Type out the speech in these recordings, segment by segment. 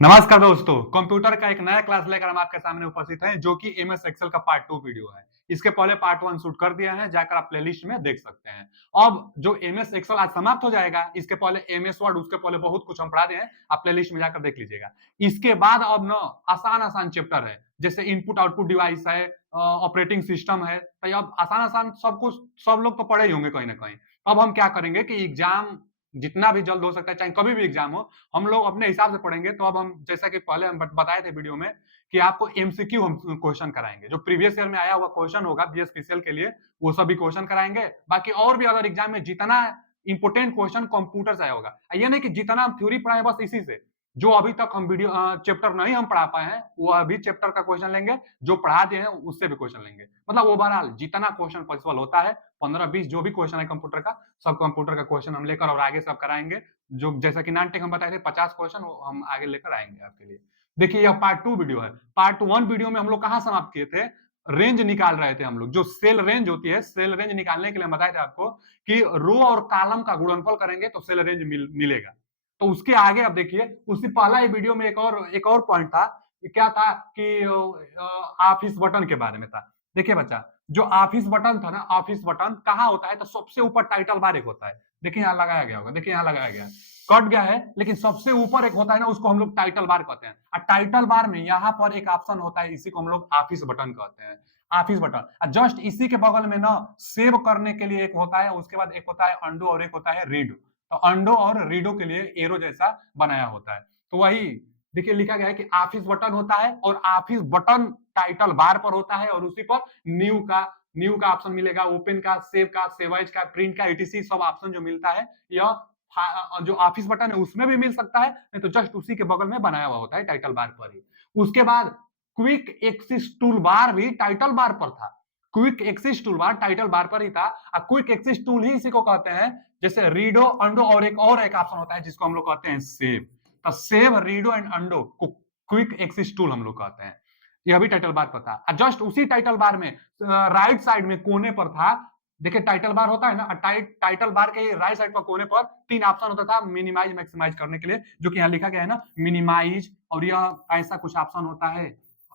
नमस्कार दोस्तों, कंप्यूटर का एक नया क्लास लेकर हम आपके सामने उपस्थित हैं जो कि एमएस एक्सेल का पार्ट 2 वीडियो है। इसके पहले पार्ट 1 शूट कर दिया है, जाकर आप प्लेलिस्ट में देख सकते हैं। अब जो एमएस एक्सेल आज समाप्त हो जाएगा, इसके पहले एमएस वर्ड, उसके पहले बहुत कुछ हम पढ़ा दिए हैं, आप प्लेलिस्ट में जाकर देख लीजिएगा। इसके बाद अब ना आसान-आसान चैप्टर है, जैसे इनपुट आउटपुट डिवाइस है, ऑपरेटिंग सिस्टम है, तो अब आसान-आसान सब कुछ सब लोग तो पढ़े ही होंगे कहीं ना कहीं। अब हम क्या करेंगे कि एग्जाम जितना भी जल्द हो सकता है, चाहे कभी भी एग्जाम हो, हम लोग अपने हिसाब से पढ़ेंगे। तो अब हम जैसा कि पहले हम बताए थे वीडियो में कि आपको एमसीक्यू हम क्वेश्चन कराएंगे, जो प्रीवियस ईयर में आया हुआ क्वेश्चन होगा बीएसपीसीएल के लिए, वो सभी क्वेश्चन कराएंगे। बाकी और भी अगर एग्जाम में जितना इंपोर्टेंट क्वेश्चन कंप्यूटर से आया होगा, ये नहीं कि जितना हम थ्योरी पढ़ाए बस इसी से, जो अभी तक हम वीडियो चैप्टर नहीं हम पढ़ा पाए हैं, वो अभी चैप्टर का क्वेश्चन लेंगे, जो पढ़ा दिए हैं उससे भी क्वेश्चन लेंगे। मतलब ओवरऑल जितना क्वेश्चन पॉसिबल होता है, 15-20 जो भी क्वेश्चन है कंप्यूटर का, सब कंप्यूटर का क्वेश्चन हम लेकर और आगे सब कराएंगे। जो जैसा कि नॉन टेक हम बताए थे 50 क्वेश्चन हम आगे लेकर आएंगे आपके लिए। देखिए यह पार्ट 2 वीडियो है। पार्ट 1 वीडियो में हम लोग कहां समाप्त किए थे, रेंज निकाल रहे थे हम लोग। जो सेल रेंज होती है, सेल रेंज निकालने के लिए हम बताए थे आपको कि रो और कॉलम का गुणनफल करेंगे तो सेल रेंज मिलेगा। तो उसके आगे अब देखिए, उसी पहला ही वीडियो में एक और पॉइंट था। क्या था कि ऑफिस बटन के बारे में था। देखिए बच्चा, जो ऑफिस बटन था ना, ऑफिस बटन कहाँ होता है, तो सबसे ऊपर टाइटल बार एक होता है। देखिए यहाँ लगाया गया होगा, देखिए यहाँ लगाया गया है, कट गया है, लेकिन सबसे ऊपर एक होता है ना, उसको हम लोग टाइटल बार कहते हैं। और टाइटल बार में यहाँ पर एक ऑप्शन होता है, इसी को हम लोग ऑफिस बटन कहते हैं। ऑफिस बटन जस्ट इसी के बगल में ना सेव करने के लिए एक होता है, उसके बाद एक होता है अंडो और एक होता है रीड। तो अंडो और रीडो के लिए एरो जैसा बनाया होता है। तो वही देखिए लिखा गया है कि ऑफिस बटन होता है, और ऑफिस बटन टाइटल बार पर होता है, और उसी पर न्यू का ऑप्शन मिलेगा, ओपन का, सेव का, सेव एज का, प्रिंट का, एटीसी सब ऑप्शन जो मिलता है, यह जो ऑफिस बटन है उसमें भी मिल सकता है, नहीं तो जस्ट उसी के बगल में बनाया हुआ होता है टाइटल बार पर ही। उसके बाद क्विक एक्सिस टूल बार भी टाइटल बार पर था। Quick axis tool bar title bar पर ही था, और क्विक एक्सिस टूल ही इसी को कहते हैं। जैसे रीडो, अंडो और एक ऑप्शन होता है जिसको हम लोग कहते हैं सेव। तो सेव, रीडो एंड अंडो को क्विक एक्सिस टूल हम लोग कहते हैं। यह भी टाइटल बार पर था। जस्ट उसी टाइटल बार में राइट साइड में कोने पर था। देखिए टाइटल बार होता है ना, टाइटल बार के राइट साइड पर कोने पर 3 ऑप्शन होता था मिनिमाइज मैक्सिमाइज करने के लिए, जो कि यहाँ लिखा गया है ना मिनिमाइज। और यह ऐसा कुछ ऑप्शन होता है,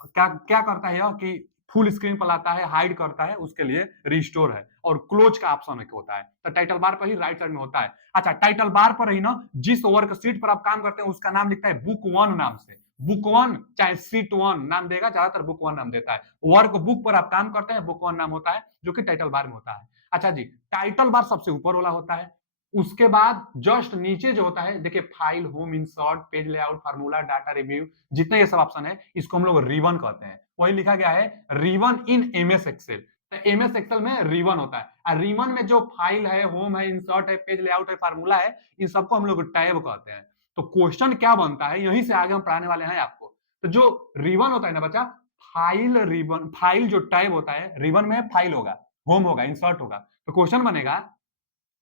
क्या क्या करता है यह कि फुल स्क्रीन पर लाता है, हाइड करता है, उसके लिए रिस्टोर है। और क्लोज का ऑप्शन एक होता है। तो टाइटल बार पर ही राइट साइड में होता है। अच्छा, टाइटल बार पर ही ना जिस वर्कशीट पर आप काम करते हैं उसका नाम लिखता है बुक 1 नाम से। बुक 1 चाहे सीट 1 नाम देगा, ज्यादातर बुक 1 नाम देता है। वर्क बुक पर आप काम करते हैं, बुक 1 नाम होता है, जो कि टाइटल बार में होता है। अच्छा जी, टाइटल बार सबसे ऊपर वाला होता है। उसके बाद जस्ट नीचे जो होता है, देखिए file, home, insert, page layout, formula, data review, जितने ये सब ऑप्शन है, इसको हम लोग रिबन कहते हैं। वही लिखा गया है रिबन इन एमएस एक्सेल। तो एमएस एक्सेल में रिबन होता है, और रिबन में जो फाइल है, होम है, इंसर्ट है, पेज लेआउट है, फार्मूला है, इन सबको हम लोग टैब कहते हैं। तो क्वेश्चन क्या बनता है, यहीं से आगे हम पढ़ाने वाले हैं आपको। तो जो रिबन होता है ना बच्चा, फाइल रिबन, फाइल जो टैब होता है, रिबन में फाइल होगा, होम होगा, इंसर्ट होगा। तो क्वेश्चन बनेगा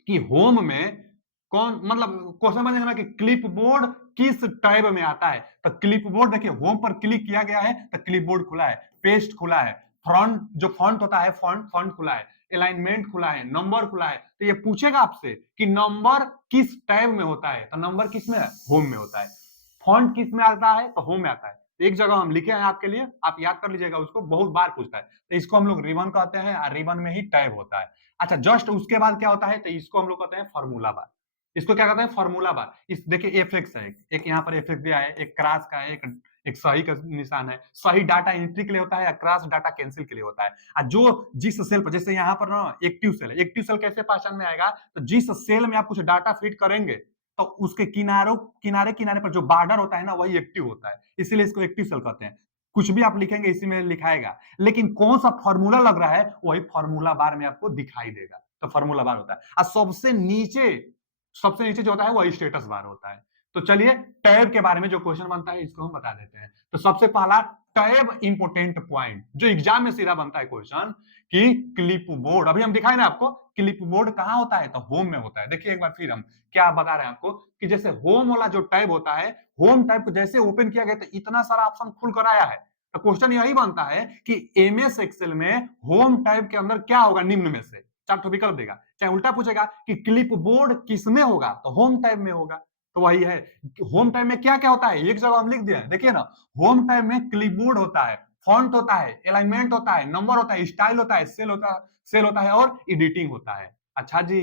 कि होम में कौन, मतलब क्वेश्चन बनेगा ना कि क्लिपबोर्ड किस टैब में आता है। तो क्लिपबोर्ड देखिए, होम पर क्लिक किया गया है तो क्लिपबोर्ड खुला है, पेस्ट खुला है, फ्रंट जो फॉन्ट होता है, फॉन्ट खुला है, अलाइनमेंट खुला है, नंबर खुला है। तो ये पूछेगा आपसे कि नंबर किस टैब में होता है, तो नंबर किस में है, होम में होता है। फॉन्ट किस में आता है, तो होम में आता है। एक जगह हम लिखे हैं आपके लिए, आप याद कर लीजिएगा, उसको बहुत बार पूछता है। तो इसको हम लोग रिबन कहते हैं, और रिबन में ही टैब होता है। अच्छा, जस्ट उसके बाद क्या होता है, तो इसको हम लोग कहते हैं फार्मूला बार। इसको क्या कहते हैं, फार्मूला बार। इस देखिए एफएक्स है, एक यहाँ पर एफएक्स दिया है, एक क्रॉस का है, एक सही का निशान है। सही डाटा एंट्री के लिए होता है, या क्रॉस डाटा कैंसिल के लिए होता है। और जो जिस सेल पर, जैसे यहाँ पर ना एक्टिव सेल है, एक्टिव सेल कैसे पहचान में आएगा, तो जिस सेल में आप कुछ डाटा फिट करेंगे, तो उसके किनारे किनारे पर जो बॉर्डर होता है ना, वही एक्टिव होता है, इसीलिए इसको एक्टिव सेल कहते हैं। कुछ भी आप लिखेंगे इसी में लिखाएगा, लेकिन कौन सा फॉर्मूला लग रहा है, वही फॉर्मूला बार में आपको दिखाई देगा। तो फॉर्मूला बार होता है। और सबसे नीचे जो होता है वो स्टेटस बार होता है। तो चलिए टैब के बारे में जो क्वेश्चन बनता है, इसको हम बता देते हैं। तो सबसे पहला टैब इंपोर्टेंट पॉइंट जो एग्जाम में सीधा बनता है क्वेश्चन, कि क्लिपबोर्ड, अभी हम दिखाए ना आपको, क्लिपबोर्ड कहां होता है, तो होम में होता है। देखिए एक बार फिर हम क्या बता रहे हैं आपको, कि जैसे होम वाला जो टैब होता है, होम टैब को जैसे ओपन किया गया तो इतना सारा ऑप्शन खुल कर आया है। तो क्वेश्चन यही बनता है कि एमएस एक्सेल में होम टैब के अंदर क्या होगा, निम्न में से 4 विकल्प देगा। चाहे उल्टा पूछेगा कि क्लिपबोर्ड किस में होगा, तो होम टैब में होगा। तो वही है। होम टैब में क्या क्या होता है, एक जगह हम लिख दिया है, देखिए ना। होम टैब में क्लिपबोर्ड होता है, फॉन्ट होता है, अलाइनमेंट होता है, नंबर होता है, स्टाइल होता है, सेल होता है और एडिटिंग होता है। अच्छा जी,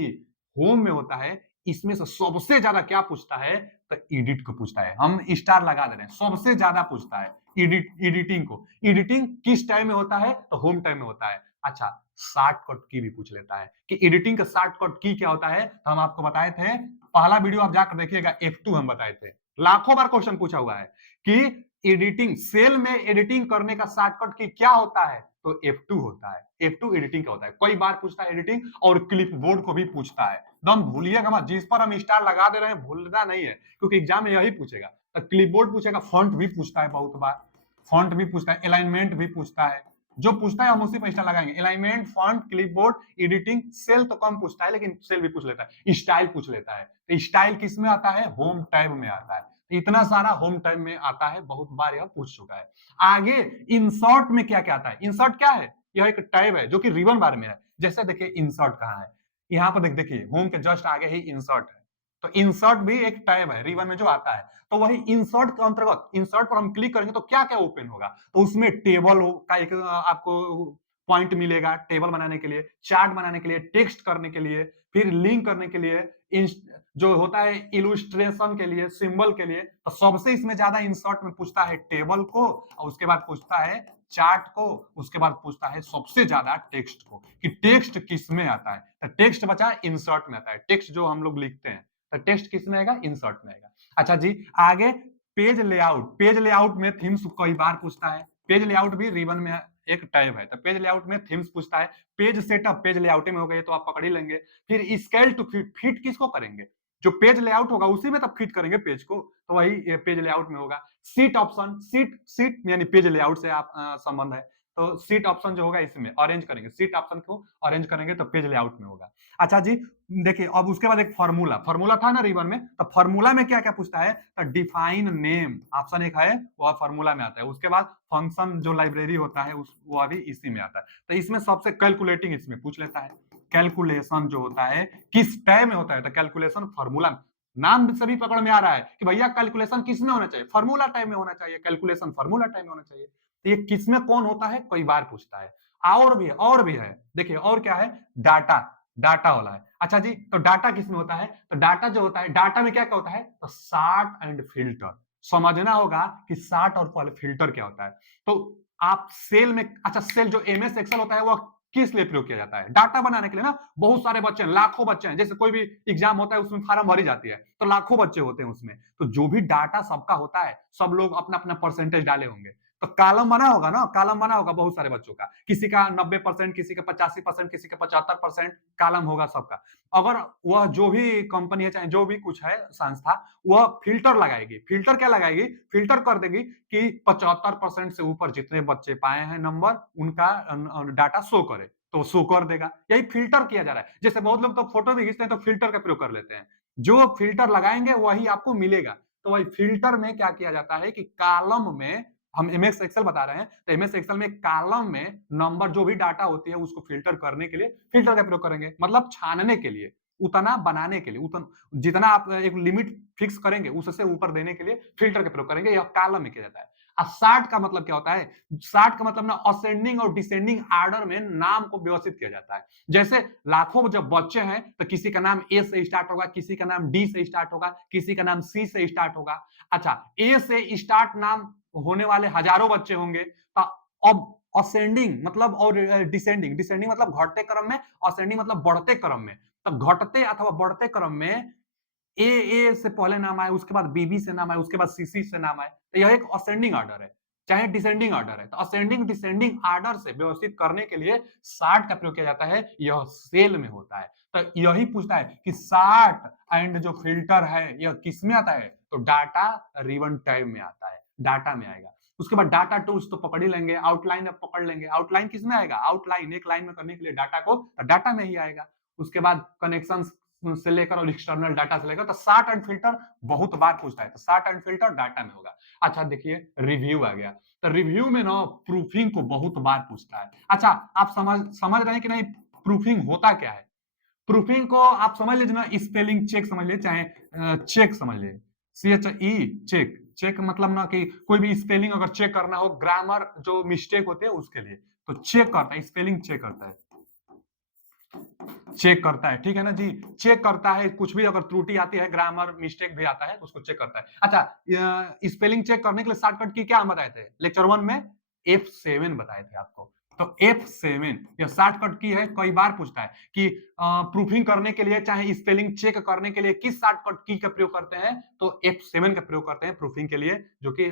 होम में होता है, इसमें से सबसे ज्यादा क्या पूछता है, तो एडिट को पूछता है। हम स्टार लगा दे रहे हैं, सबसे ज्यादा पूछता है एडिटिंग को। एडिटिंग किस टाइम में होता है, तो होम टाइम में होता है। अच्छा, शॉर्टकट की भी पूछ लेता है कि एडिटिंग का शॉर्टकट की क्या होता है, तो हम आपको बताए थे, पहला वीडियो आप जाकर देखिएगा, F2 हम बताए थे। लाखों बार क्वेश्चन पूछा हुआ है कि एडिटिंग, सेल में एडिटिंग करने का शॉर्टकट की क्या होता है, तो F2 होता है। F2 एडिटिंग का होता है, कई बार पूछता है एडिटिंग, और क्लिपबोर्ड को भी पूछता है। दम भूलिएगा मत, जिस पर हम स्टार लगा दे रहे हैं भूलना नहीं है, क्योंकि एग्जाम में यही पूछेगा। तो क्लिपबोर्ड पूछेगा, फॉन्ट भी पूछता है बहुत बार, फॉन्ट भी पूछता है, अलाइनमेंट भी पूछता है। जो पूछता है हम उसी पर स्टार लगाएंगे। Alignment, font, clipboard, editing, cell तो कम पूछता है, लेकिन सेल भी पूछ लेता है। स्टाइल पूछ लेता है, तो स्टाइल किस में आता है, होम टैब में आता है। इतना सारा होम टैब में आता है, बहुत बार यह पूछ चुका है। आगे इंसर्ट में क्या क्या आता है, इंसर्ट क्या है, यह एक टैब है जो कि रिबन बार में है। जैसे देखिए इंसर्ट कहाँ है, यहाँ पर देखिए होम के जस्ट आगे ही इंसर्ट है। तो इंसर्ट भी एक टैब है रिबन में जो आता है। तो वही इंसर्ट के अंतर्गत, इंसर्ट पर हम क्लिक करेंगे तो क्या क्या ओपन होगा, तो उसमें टेबल का एक आपको पॉइंट मिलेगा टेबल बनाने के लिए, चार्ट बनाने के लिए, टेक्स्ट करने के लिए, फिर लिंक करने के लिए, जो होता है इलुस्ट्रेशन के लिए, सिंबल के लिए। तो सबसे इसमें ज्यादा इंसर्ट में पूछता है टेबल को, और उसके बाद पूछता है चार्ट को, उसके बाद पूछता है सबसे ज्यादा टेक्स्ट को, कि टेक्स्ट किस में आता है। तो टेक्स्ट बचा इंसर्ट में आता है, टेक्स्ट जो हम लोग लिखते हैं, तो टेक्स्ट किस में आएगा, इंसर्ट में आएगा। अच्छा जी, आगे पेज लेआउट, पेज लेआउट में थीम्स कई बार पूछता है। पेज लेआउट भी रिबन में एक टैब है, तो पेज लेआउट में थीम्स पूछता है। पेज सेटअप पेज लेआउट में हो गए तो आप पकड़ ही लेंगे। फिर स्केल टू फिट, फिट किसको करेंगे, जो पेज लेआउट होगा उसी में तब फिट करेंगे पेज को, तो वही पेज लेआउट में होगा। सीट ऑप्शन, सीट सीट यानी पेज लेआउट से आप संबंध है, तो सीट ऑप्शन जो होगा इसमें अरेंज करेंगे, सीट ऑप्शन को अरेंज करेंगे तो पेज लेआउट में होगा। अच्छा जी, देखिए अब उसके बाद एक फार्मूला, फार्मूला था ना रिबन में, तो फार्मूला में क्या क्या पूछता है, तो डिफाइन नेम ऑप्शन एक है, वह फार्मूला में आता है। उसके बाद फंक्शन जो लाइब्रेरी होता है उस वो अभी इसी में आता है। तो इसमें सबसे कैलकुलेटिंग इसमें पूछ लेता है। कैलकुलेशन जो होता है किस टाइम में होता है, तो कैलकुलेशन फार्मूला। नाम से भी पकड़ में आ रहा है कि भैया कैलकुलेशन किस में होना चाहिए, फार्मूला टाइम में होना चाहिए, कैलकुलेशन फार्मूला टाइम में होना चाहिए। तो ये किस में कौन होता है, कई बार पूछता है। और भी है, देखिए और क्या है, डाटा, डाटा वाला है। अच्छा जी, तो डाटा किस में होता है, तो डाटा जो होता है, डाटा में क्या क्या होता है, तो सार्ट एंड फिल्टर। समझना होगा कि सार्ट और फिल्टर क्या होता है। तो आप सेल में, अच्छा सेल जो एमएस एक्सेल होता है वह किस लिए प्रयोग किया जाता है, डाटा बनाने के लिए ना। बहुत सारे बच्चे हैं, लाखों बच्चे हैं, जैसे कोई भी एग्जाम होता है उसमें फार्म भरी जाती है, तो लाखों बच्चे होते हैं उसमें, तो जो भी डाटा सबका होता है, सब लोग अपना अपना परसेंटेज डाले होंगे, तो कॉलम बना होगा ना, कॉलम बना होगा बहुत सारे बच्चों का, किसी का 90%, किसी का 85%, किसी का 75% कॉलम होगा सबका। अगर वह जो भी कंपनी है, चाहे जो भी कुछ है संस्था, वह फिल्टर लगाएगी, फिल्टर क्या लगाएगी, फिल्टर कर देगी कि 75% से ऊपर जितने बच्चे पाए हैं नंबर, उनका डाटा शो करे, तो शो कर देगा। यही फिल्टर किया जा रहा है। जैसे बहुत लोग तो फोटो भी खींचते हैं तो फिल्टर का प्रयोग कर लेते हैं, जो फिल्टर लगाएंगे वही आपको मिलेगा। तो वही फिल्टर में क्या किया जाता है कि कॉलम में, हम एमएस एक्सेल बता रहे हैं, तो एमएस एक्सेल में कॉलम में नंबर जो भी डाटा होती है उसको फिल्टर करने के लिए फिल्टर का प्रयोग करेंगे, मतलब छानने के लिए, उतना बनाने के लिए, उतना जितना आप एक लिमिट फिक्स करेंगे उससे ऊपर देने के लिए फिल्टर का प्रयोग करेंगे। यह कॉलम में किया जाता है। सार्ट का मतलब क्या होता है, सार्ट का मतलब ना असेंडिंग और डिसेंडिंग आर्डर में नाम को व्यवस्थित किया जाता है। जैसे लाखों जब बच्चे हैं तो किसी का नाम ए से स्टार्ट होगा, किसी का नाम डी से स्टार्ट होगा, किसी का नाम सी से स्टार्ट होगा। अच्छा, ए से स्टार्ट नाम होने वाले हजारों बच्चे होंगे, तो अब असेंडिंग मतलब और डिसेंडिंग, डिसेंडिंग मतलब घटते क्रम में, असेंडिंग मतलब बढ़ते क्रम में। तो घटते अथवा बढ़ते क्रम में ए से पहले नाम आए, उसके बाद बीबी से नाम आए, उसके बाद सीसी से नाम आए, तो यह एक असेंडिंग ऑर्डर है, चाहे डिसेंडिंग ऑर्डर है। तो असेंडिंग डिसेंडिंग ऑर्डर से व्यवस्थित करने के लिए सार्ट का प्रयोग किया जाता है, यह सेल में होता है। तो यही पूछता है कि सार्ट एंड जो फिल्टर है यह किस में आता है, तो डाटा रिबन टाइम में आता है, डाटा में आएगा। उसके बाद डाटा टूल्स तो पकड़ ही लेंगे, आउटलाइन अब पकड़ लेंगे, आउटलाइन किस में आएगा, आउटलाइन एक लाइन में करने के लिए डाटा को डाटा में ही आएगा। उसके बाद कनेक्शन से लेकर और एक्सटर्नल डाटा से लेकर, तो सार्ट एंड फिल्टर बहुत बार पूछता है, तो सार्ट एंड फिल्टर डाटा में होगा। अच्छा देखिए रिव्यू आ गया, तो रिव्यू में ना प्रूफिंग को बहुत बार पूछता है। अच्छा, आप समझ रहे हैं कि नहीं, प्रूफिंग होता क्या है, प्रूफिंग को आप समझ लीजिए ना, स्पेलिंग चेक समझ लीजिए, चाहे चेक समझ लीजिए, CHE चेक। चेक मतलब ना कि कोई भी स्पेलिंग अगर चेक करना हो, ग्रामर जो मिस्टेक होते हैं उसके लिए, तो चेक करता है, स्पेलिंग चेक करता है, चेक करता है, ठीक है ना जी। चेक करता है, कुछ भी अगर त्रुटि आती है, ग्रामर मिस्टेक भी आता है तो उसको चेक करता है। अच्छा, स्पेलिंग चेक करने के लिए शॉर्टकट की क्या हम बताए थे लेक्चर 1 में? F7 बताए थे आपको। तो F7 यह शॉर्टकट की है, कई बार पूछता है कि प्रूफिंग करने के लिए चाहे स्पेलिंग चेक करने के लिए किस शॉर्टकट की का प्रयोग करते हैं, तो F7 का प्रयोग करते हैं प्रूफिंग के लिए, जो कि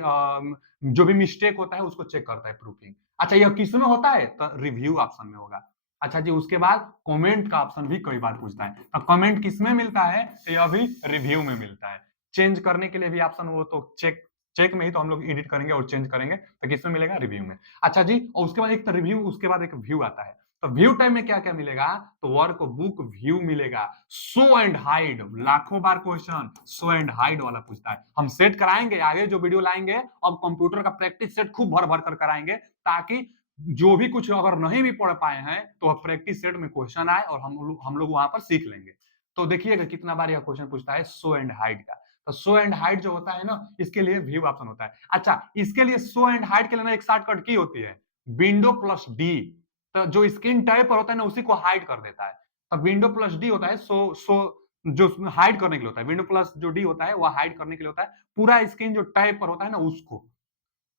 जो भी मिस्टेक होता है उसको चेक करता है प्रूफिंग। अच्छा, यह किस में होता है? तो रिव्यू ऑप्शन में होगा। अच्छा जी, उसके बाद कमेंट का ऑप्शन भी कई बार पूछता है। अब कमेंट किस में मिलता है? तो यह भी रिव्यू में मिलता है। चेंज करने के लिए भी ऑप्शन, वो तो चेक चेक में ही तो हम लोग एडिट करेंगे और चेंज करेंगे, तो किस में मिलेगा? रिव्यू में। अच्छा जी, और उसके बाद एक तो रिव्यू, उसके बाद एक व्यू आता है। तो व्यू टाइम में क्या क्या मिलेगा? तो वर्क बुक व्यू मिलेगा। शो एंड हाइड, लाखों बार क्वेश्चन शो एंड हाइड वाला पूछता है। हम सेट कराएंगे, आगे जो वीडियो लाएंगे अब कंप्यूटर का प्रैक्टिस सेट खूब भर भर कर कराएंगे, ताकि जो भी कुछ अगर नहीं भी पढ़ पाए हैं तो प्रैक्टिस सेट में क्वेश्चन आए और हम लोग वहां पर सीख लेंगे। तो देखिएगा कितना बार यह क्वेश्चन पूछता है शो एंड हाइड का। तो शो एंड हाइड जो होता है ना, इसके लिए व्यू ऑप्शन होता है। अच्छा, इसके लिए शो एंड हाइड के लिए ना एक शॉर्टकट की होती है, विंडो प्लस डी। तो जो स्क्रीन टैब पर होता है ना, उसी को हाइड कर देता है। तो विंडो प्लस डी होता है, सो जो हाइड करने के लिए होता है, विंडो प्लस जो डी होता है वह हाइड करने के लिए होता है, पूरा स्क्रीन जो टैब पर होता है ना उसको।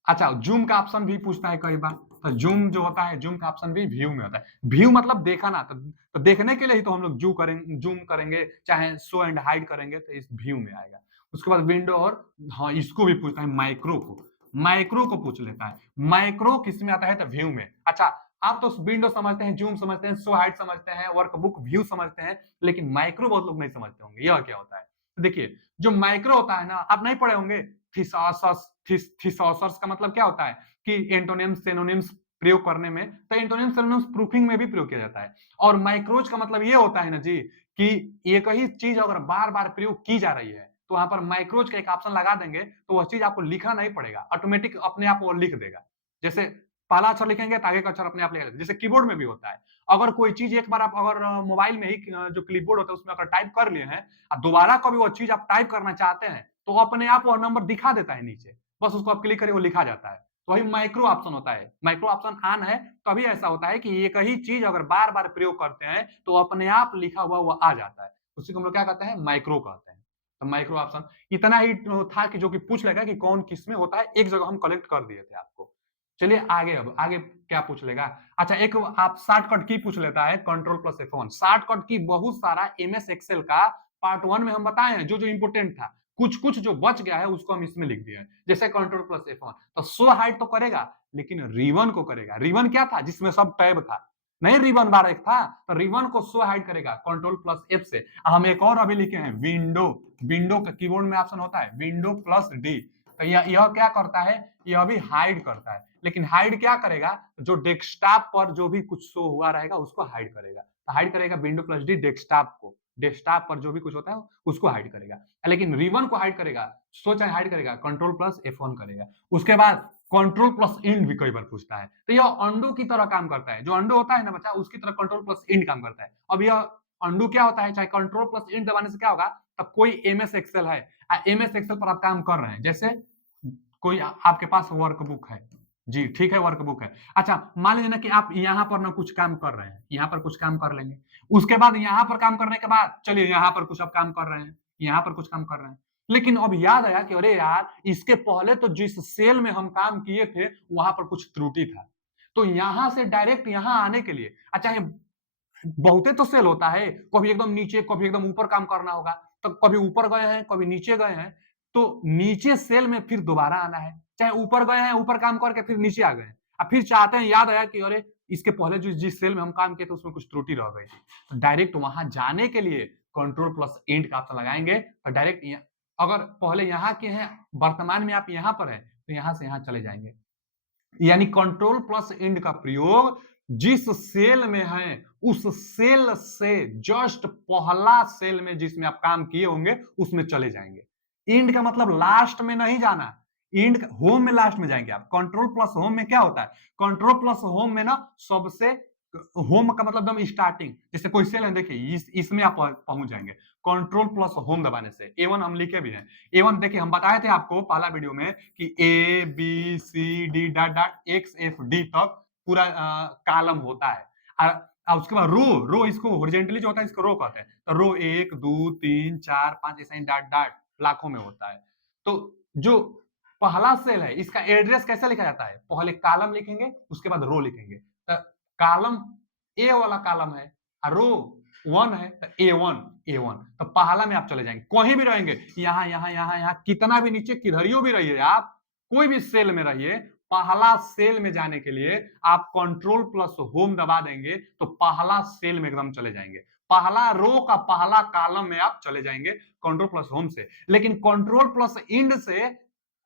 अच्छा, जूम का ऑप्शन भी पूछता है कई बार। तो जूम जो होता है, जूम का ऑप्शन भी व्यू में होता है। व्यू मतलब देखा ना, तो देखने के लिए ही तो हम लोग जूम करेंगे, चाहे शो एंड हाइड करेंगे, तो इस व्यू में आएगा। उसके बाद विंडो और हाँ, इसको भी पूछता है, माइक्रो को। माइक्रो को पूछ लेता है। माइक्रो किस में आता है? तो व्यू में। अच्छा, आप तो विंडो समझते हैं, जूम समझते हैं, शो हाइड समझते हैं, वर्कबुक व्यू समझते हैं, लेकिन माइक्रो बहुत लोग नहीं समझते होंगे, यह क्या होता है? तो देखिए, जो माइक्रो होता है ना, आप नहीं पढ़े होंगे, थिसॉसर्स का मतलब क्या होता है कि एंटोनिम्स सिनोनिम्स प्रयोग करने में, तो एंटोनिम्स सिनोनिम्स प्रूफिंग में भी प्रयोग किया जाता है। और माइक्रोज का मतलब ये होता है ना जी, कि एक ही चीज अगर बार बार प्रयोग की जा रही है, तो वहां पर माइक्रोज का एक ऑप्शन लगा देंगे, तो वह चीज आपको लिखना नहीं पड़ेगा, ऑटोमेटिक अपने आप वो लिख देगा। जैसे पहला अक्षर लिखेंगे तो आगे का अक्षर अपने आप लिखेगा, जैसे कीबोर्ड में भी होता है। अगर कोई चीज एक बार आप अगर मोबाइल में ही जो क्लिपबोर्ड होता है उसमें अगर टाइप कर लिए हैं, और दोबारा कभी वो चीज आप टाइप करना चाहते हैं, तो अपने आप वो नंबर दिखा देता है नीचे, बस उसको आप क्लिक करिए, वो लिखा जाता है। तो वही माइक्रो ऑप्शन होता है। माइक्रो ऑप्शन ऑन है तभी ऐसा होता है कि एक ही चीज अगर बार बार प्रयोग करते हैं तो अपने आप लिखा हुआ वो आ जाता है, उसी को हम लोग क्या कहते हैं? माइक्रो कहते हैं। तो माइक्रो ऑप्शन इतना ही था कि जो कि पूछ लेगा कि कौन किस में होता है, एक जगह हम कलेक्ट कर दिए थे आपको। चलिए आगे, अब आगे क्या पूछ लेगा? अच्छा, एक आप शॉर्टकट की पूछ लेता है, कंट्रोल प्लस F1। शॉर्टकट की बहुत सारा एमएस एक्सेल का पार्ट 1 में हम बताए हैं, जो जो इंपोर्टेंट था। कुछ कुछ जो बच गया है उसको हम इसमें लिख दिए हैं, जैसे कंट्रोल प्लस F1। तो शो हाइड तो करेगा, लेकिन रिबन को करेगा। रिबन क्या था? जिसमें सब टैब था, नहीं रिबन बार एक था, तो रिबन को शो हाइड करेगा कंट्रोल प्लस F से। हम एक और अभी लिखे हैं, विंडो। विंडो का कीबोर्ड में ऑप्शन होता है विंडो प्लस डी। तो यह क्या करता है? यह भी हाइड करता है, लेकिन हाइड क्या करेगा? जो डेस्कटॉप पर जो भी कुछ शो हुआ रहेगा उसको हाइड करेगा। तो हाइड करेगा विंडो प्लस डी डेस्कटॉप को, डेस्कटॉप पर जो भी कुछ होता है उसको हाइड करेगा। लेकिन रिबन को हाइड करेगा, सो चाहे हाइड करेगा, कंट्रोल प्लस F1 करेगा। उसके बाद कंट्रोल प्लस इंड भी कई बार पूछता है, तो यह अंडू की तरह काम करता है। जो अंडू होता है ना बच्चा, उसकी तरह कंट्रोल प्लस इंड काम करता है। अब यह अंडू क्या होता है? चाहे कंट्रोल प्लस इंड दबाने से क्या होगा? तब कोई एमएस एक्सेल है, एमएस एक्सेल पर आप काम कर रहे हैं, जैसे कोई आपके पास वर्कबुक है जी, ठीक है, वर्कबुक है। अच्छा, मान लीजिए ना कि आप यहाँ पर ना कुछ काम कर रहे हैं, यहाँ पर कुछ काम कर लेंगे। उसके बाद यहाँ पर काम करने के बाद चलिए यहाँ पर कुछ अब काम कर रहे हैं, यहाँ पर कुछ काम कर रहे हैं। लेकिन अब याद आया कि अरे यार, इसके पहले तो जिस सेल में हम काम किए थे वहां पर कुछ त्रुटि था। तो यहां से डायरेक्ट यहाँ आने के लिए, अच्छा, बहुते तो सेल होता है, कभी एकदम नीचे कभी एकदम ऊपर काम करना होगा, तो कभी ऊपर गए हैं कभी नीचे गए हैं, तो नीचे सेल में फिर दोबारा आना है, चाहे ऊपर गए हैं ऊपर काम करके फिर नीचे आ गए, अब फिर चाहते हैं, याद आया कि अरे इसके पहले जो जिस सेल में हम काम किए थे उसमें कुछ त्रुटि रह गई थी, तो डायरेक्ट वहां जाने के लिए कंट्रोल प्लस एंड का ऑप्शन लगाएंगे, तो डायरेक्ट अगर पहले यहाँ के हैं, वर्तमान में आप यहाँ पर है, तो यहाँ से यहाँ चले जाएंगे। यानी कंट्रोल प्लस इंड का प्रयोग जिस सेल में है उस सेल से जस्ट पहला सेल में जिसमें आप काम किए होंगे उसमें चले जाएंगे। इंड का मतलब लास्ट में नहीं जाना, इंड होम में लास्ट में जाएंगे आप। कंट्रोल प्लस होम में क्या होता है? कंट्रोल प्लस होम में ना सबसे होम का मतलब एकदम स्टार्टिंग, जैसे कोई सेल है देखिए इसमें आप पहुंच जाएंगे कंट्रोल प्लस होम दबाने से। A1 हम लिखे भी हैं। A1 देखिए हम बताए थे आपको पहला वीडियो में कि ABCD डॉट डॉट XFD तक पूरा कॉलम होता है। और उसके बाद रो, रो इसको हॉरिजॉन्टली जो होता है इसको रो कहते हैं। तो रो 1 2 3 4 5 ऐसा ही डॉट डॉट लाखों में होता है। तो जो पहला सेल है इसका एड्रेस कैसे लिखा जाता है, पहले कॉलम लिखेंगे उसके बाद रो लिखेंगे। तो कॉलम ए वाला कॉलम है और रो 1 है तो A1 तो पहला में आप चले जाएंगे, कहीं भी रहेंगे, यहाँ कितना भी नीचे किधरियो भी रहिए आप, कोई भी सेल में रहिए, पहला सेल में जाने के लिए आप कंट्रोल प्लस होम दबा देंगे तो पहला सेल में एकदम चले जाएंगे, पहला रो का पहला कॉलम में आप चले जाएंगे कंट्रोल प्लस होम से। लेकिन कंट्रोल प्लस इंड से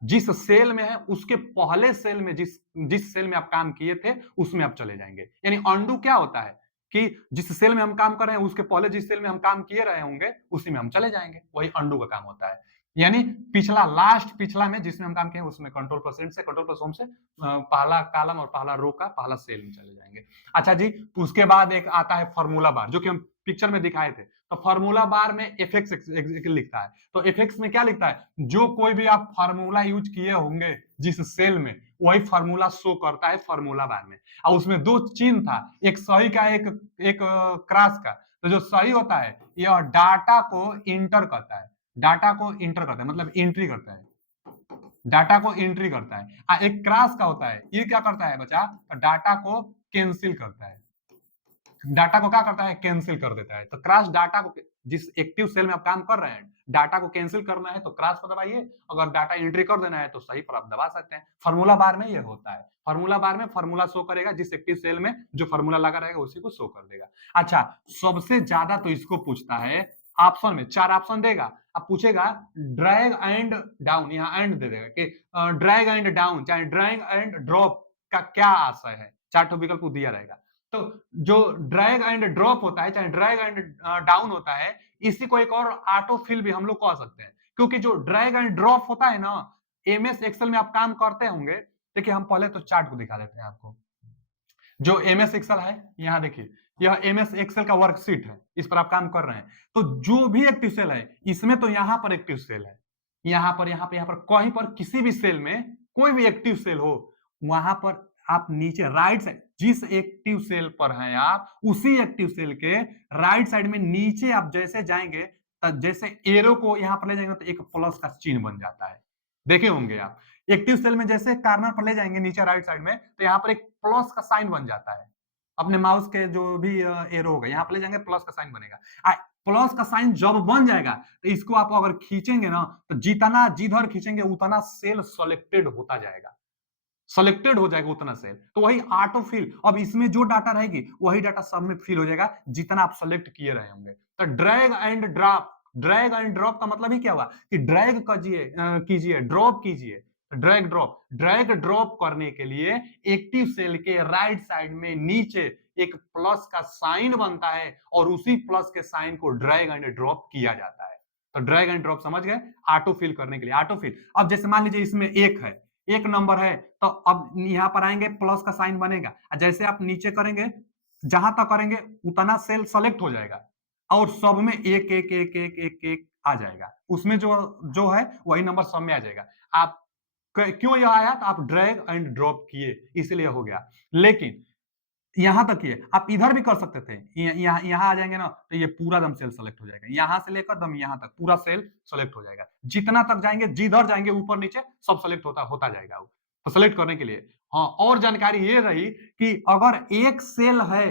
जिस सेल में है उसके पहले सेल में जिस सेल में आप काम किए थे उसमें आप चले जाएंगे। यानी अंडू क्या होता है कि जिस सेल में हम काम कर रहे हैं उसके पहले जिस सेल में हम काम किए रहे होंगे उसी में हम चले जाएंगे, वही अंडू का काम होता है। यानी पिछला लास्ट पिछला में जिसमें हम काम किए उसमें कंट्रोल प्लस इंड से कंट्रोल प्लस होम से पहला कॉलम और पहला रो का पहला सेल में चले जाएंगे। अच्छा जी, उसके बाद एक आता है फार्मूला बार जो कि हम पिक्चर में दिखाए थे। तो फार्मूला बार में एफएक्स लिखता है। तो एफएक्स में क्या लिखता है, जो कोई भी आप फार्मूला यूज किए होंगे जिस सेल में वही फार्मूला शो करता है फार्मूला बार में। और उसमें दो चिन्ह था, एक सही का एक क्रॉस का। तो जो सही होता है यह डाटा को इंटर करता है, डाटा को इंटर करता है मतलब एंट्री करता है, डाटा को एंट्री करता है। एक क्रॉस का होता है, ये क्या करता है बच्चा, डाटा को कैंसिल करता है, डाटा को क्या करता है कैंसिल कर देता है। तो क्रॉस डाटा को, जिस एक्टिव सेल में आप काम कर रहे हैं डाटा को कैंसिल करना है तो क्रॉस पर दबाइए, अगर डाटा एंट्री कर देना है तो सही पर आप दबा सकते हैं। फार्मूला बार में ये होता है, फार्मूला बार में फार्मूला शो करेगा, जिस एक्टिव सेल में जो फार्मूला लगा रहेगा उसी को शो कर देगा। अच्छा, सबसे ज्यादा तो इसको पूछता है ऑप्शन में, 4 ऑप्शन देगा, अब पूछेगा ड्रैग एंड डाउन, यहाँ एंड दे देगा कि ड्रैग एंड डाउन चाहे ड्रैग एंड ड्रॉप का क्या आशय है, 4 विकल्प दिया रहेगा। तो जो ड्रैग एंड ड्रॉप होता है चाहे ड्रैग एंड डाउन होता है, इसी को एक और ऑटो फिल भी हम लोग कह सकते हैं, क्योंकि जो ड्रैग एंड ड्रॉप होता है ना, एमएस एक्सेल में आप काम करते होंगे। देखिए हम पहले तो चार्ट को दिखा देते हैं आपको, जो एमएस एक्सेल है यहाँ देखिए, यह एमएस एक्सेल का वर्कशीट है, इस पर आप काम कर रहे हैं। तो जो भी एक्टिव सेल है इसमें तो यहाँ पर एक्टिव सेल है, यहाँ पर कहीं पर किसी भी सेल में कोई भी एक्टिव सेल हो वहां पर आप नीचे राइट साइड जिस एक्टिव सेल पर हैं आप उसी एक्टिव सेल के राइट साइड में नीचे आप जैसे जाएंगे तब जैसे एरो को यहां पर ले जाएंगे तो एक प्लस का चिन्ह बन जाता है, देखे होंगे आप। एक्टिव सेल में जैसे कार्नर पर ले जाएंगे नीचे राइट साइड में तो यहाँ पर एक प्लस का साइन बन जाता है, अपने माउस के जो भी एरो होगा यहाँ पर ले जाएंगे प्लस का साइन बनेगा। प्लस का साइन जब बन जाएगा तो इसको आप अगर खींचेंगे ना तो जितना जिधर खींचेंगे उतना सेल सेलेक्टेड होता जाएगा, सेलेक्टेड हो जाएगा उतना सेल, तो वही ऑटो फिल। अब इसमें जो डाटा रहेगी वही डाटा सब में फिल हो जाएगा जितना आप सेलेक्ट किए रहे होंगे। तो drag and drop, drag and drop का मतलब ही क्या हुआ कि ड्रैग कीजिए ड्रॉप कीजिए, ड्रैग ड्रॉप, ड्रैग ड्रॉप करने के लिए एक्टिव सेल के राइट साइड में नीचे एक प्लस का साइन बनता है और उसी प्लस के साइन को ड्रैग एंड ड्रॉप किया जाता है। तो ड्रैग एंड ड्रॉप समझ गए, ऑटो फिल करने के लिए ऑटो फिल। अब जैसे मान लीजिए इसमें एक है, एक नंबर है, तो अब यहां पर आएंगे प्लस का साइन बनेगा, जैसे आप नीचे करेंगे जहां तक करेंगे उतना सेल सेलेक्ट हो जाएगा और सब में एक एक एक एक एक एक आ जाएगा, उसमें जो जो है वही नंबर सब में आ जाएगा। आप क्यों यह आया, तो आप ड्रैग एंड ड्रॉप किए इसलिए हो गया। लेकिन यहां तक किए आप इधर भी कर सकते थे, यहाँ आ जाएंगे ना तो ये पूरा दम सेल सेलेक्ट हो जाएगा, यहां से लेकर दम यहां तक पूरा सेल सेलेक्ट हो जाएगा, जितना तक जाएंगे जिधर जाएंगे ऊपर नीचे सब सेलेक्ट होता होता जाएगा। तो सेलेक्ट करने के लिए हाँ, और जानकारी ये रही कि अगर एक सेल है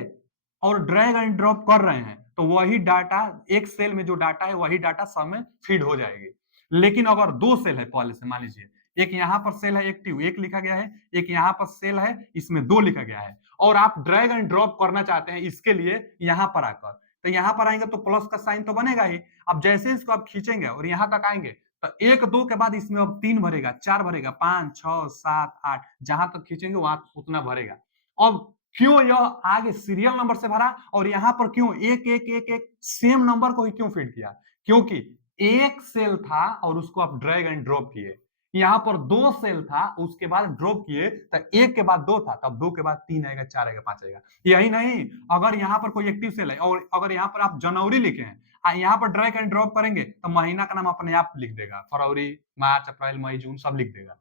और ड्रैग एंड ड्रॉप कर रहे हैं तो वही डाटा एक सेल में जो डाटा है वही डाटा सब में फीड हो जाएगी। लेकिन अगर दो सेल है, पहले से मान लीजिए एक यहाँ पर सेल है एक्टिव एक लिखा गया है, एक यहाँ पर सेल है इसमें 2 लिखा गया है, और आप ड्रैग एंड ड्रॉप करना चाहते हैं इसके लिए यहाँ पर आकर, तो यहाँ पर आएंगे तो प्लस का साइन तो बनेगा ही। अब जैसे इसको आप खींचेंगे और यहाँ तक आएंगे तो 1 2 के बाद इसमें अब 3 भरेगा, 4 भरेगा, 5 6 7 8 जहां तक खींचेंगे वहां उतना भरेगा। अब क्यों यह आगे सीरियल नंबर से भरा और यहाँ पर क्यों एक एक एक एक सेम नंबर को ही क्यों फीड किया, क्योंकि एक सेल था और उसको आप ड्रैग एंड ड्रॉप किए, यहाँ पर 2 सेल था, उसके बाद ड्रॉप किए तो 1 के बाद 2 था, तब 2 के बाद 3 आएगा, 4 आएगा, 5 आएगा। यही नहीं, अगर यहाँ पर कोई एक्टिव सेल है और अगर यहाँ पर आप जनवरी लिखे हैं, यहाँ पर ड्रैग एंड ड्रॉप करेंगे तो महीना का नाम अपने आप लिख देगा, फरवरी, मार्च, अप्रैल, मई, जून सब लिख देगा।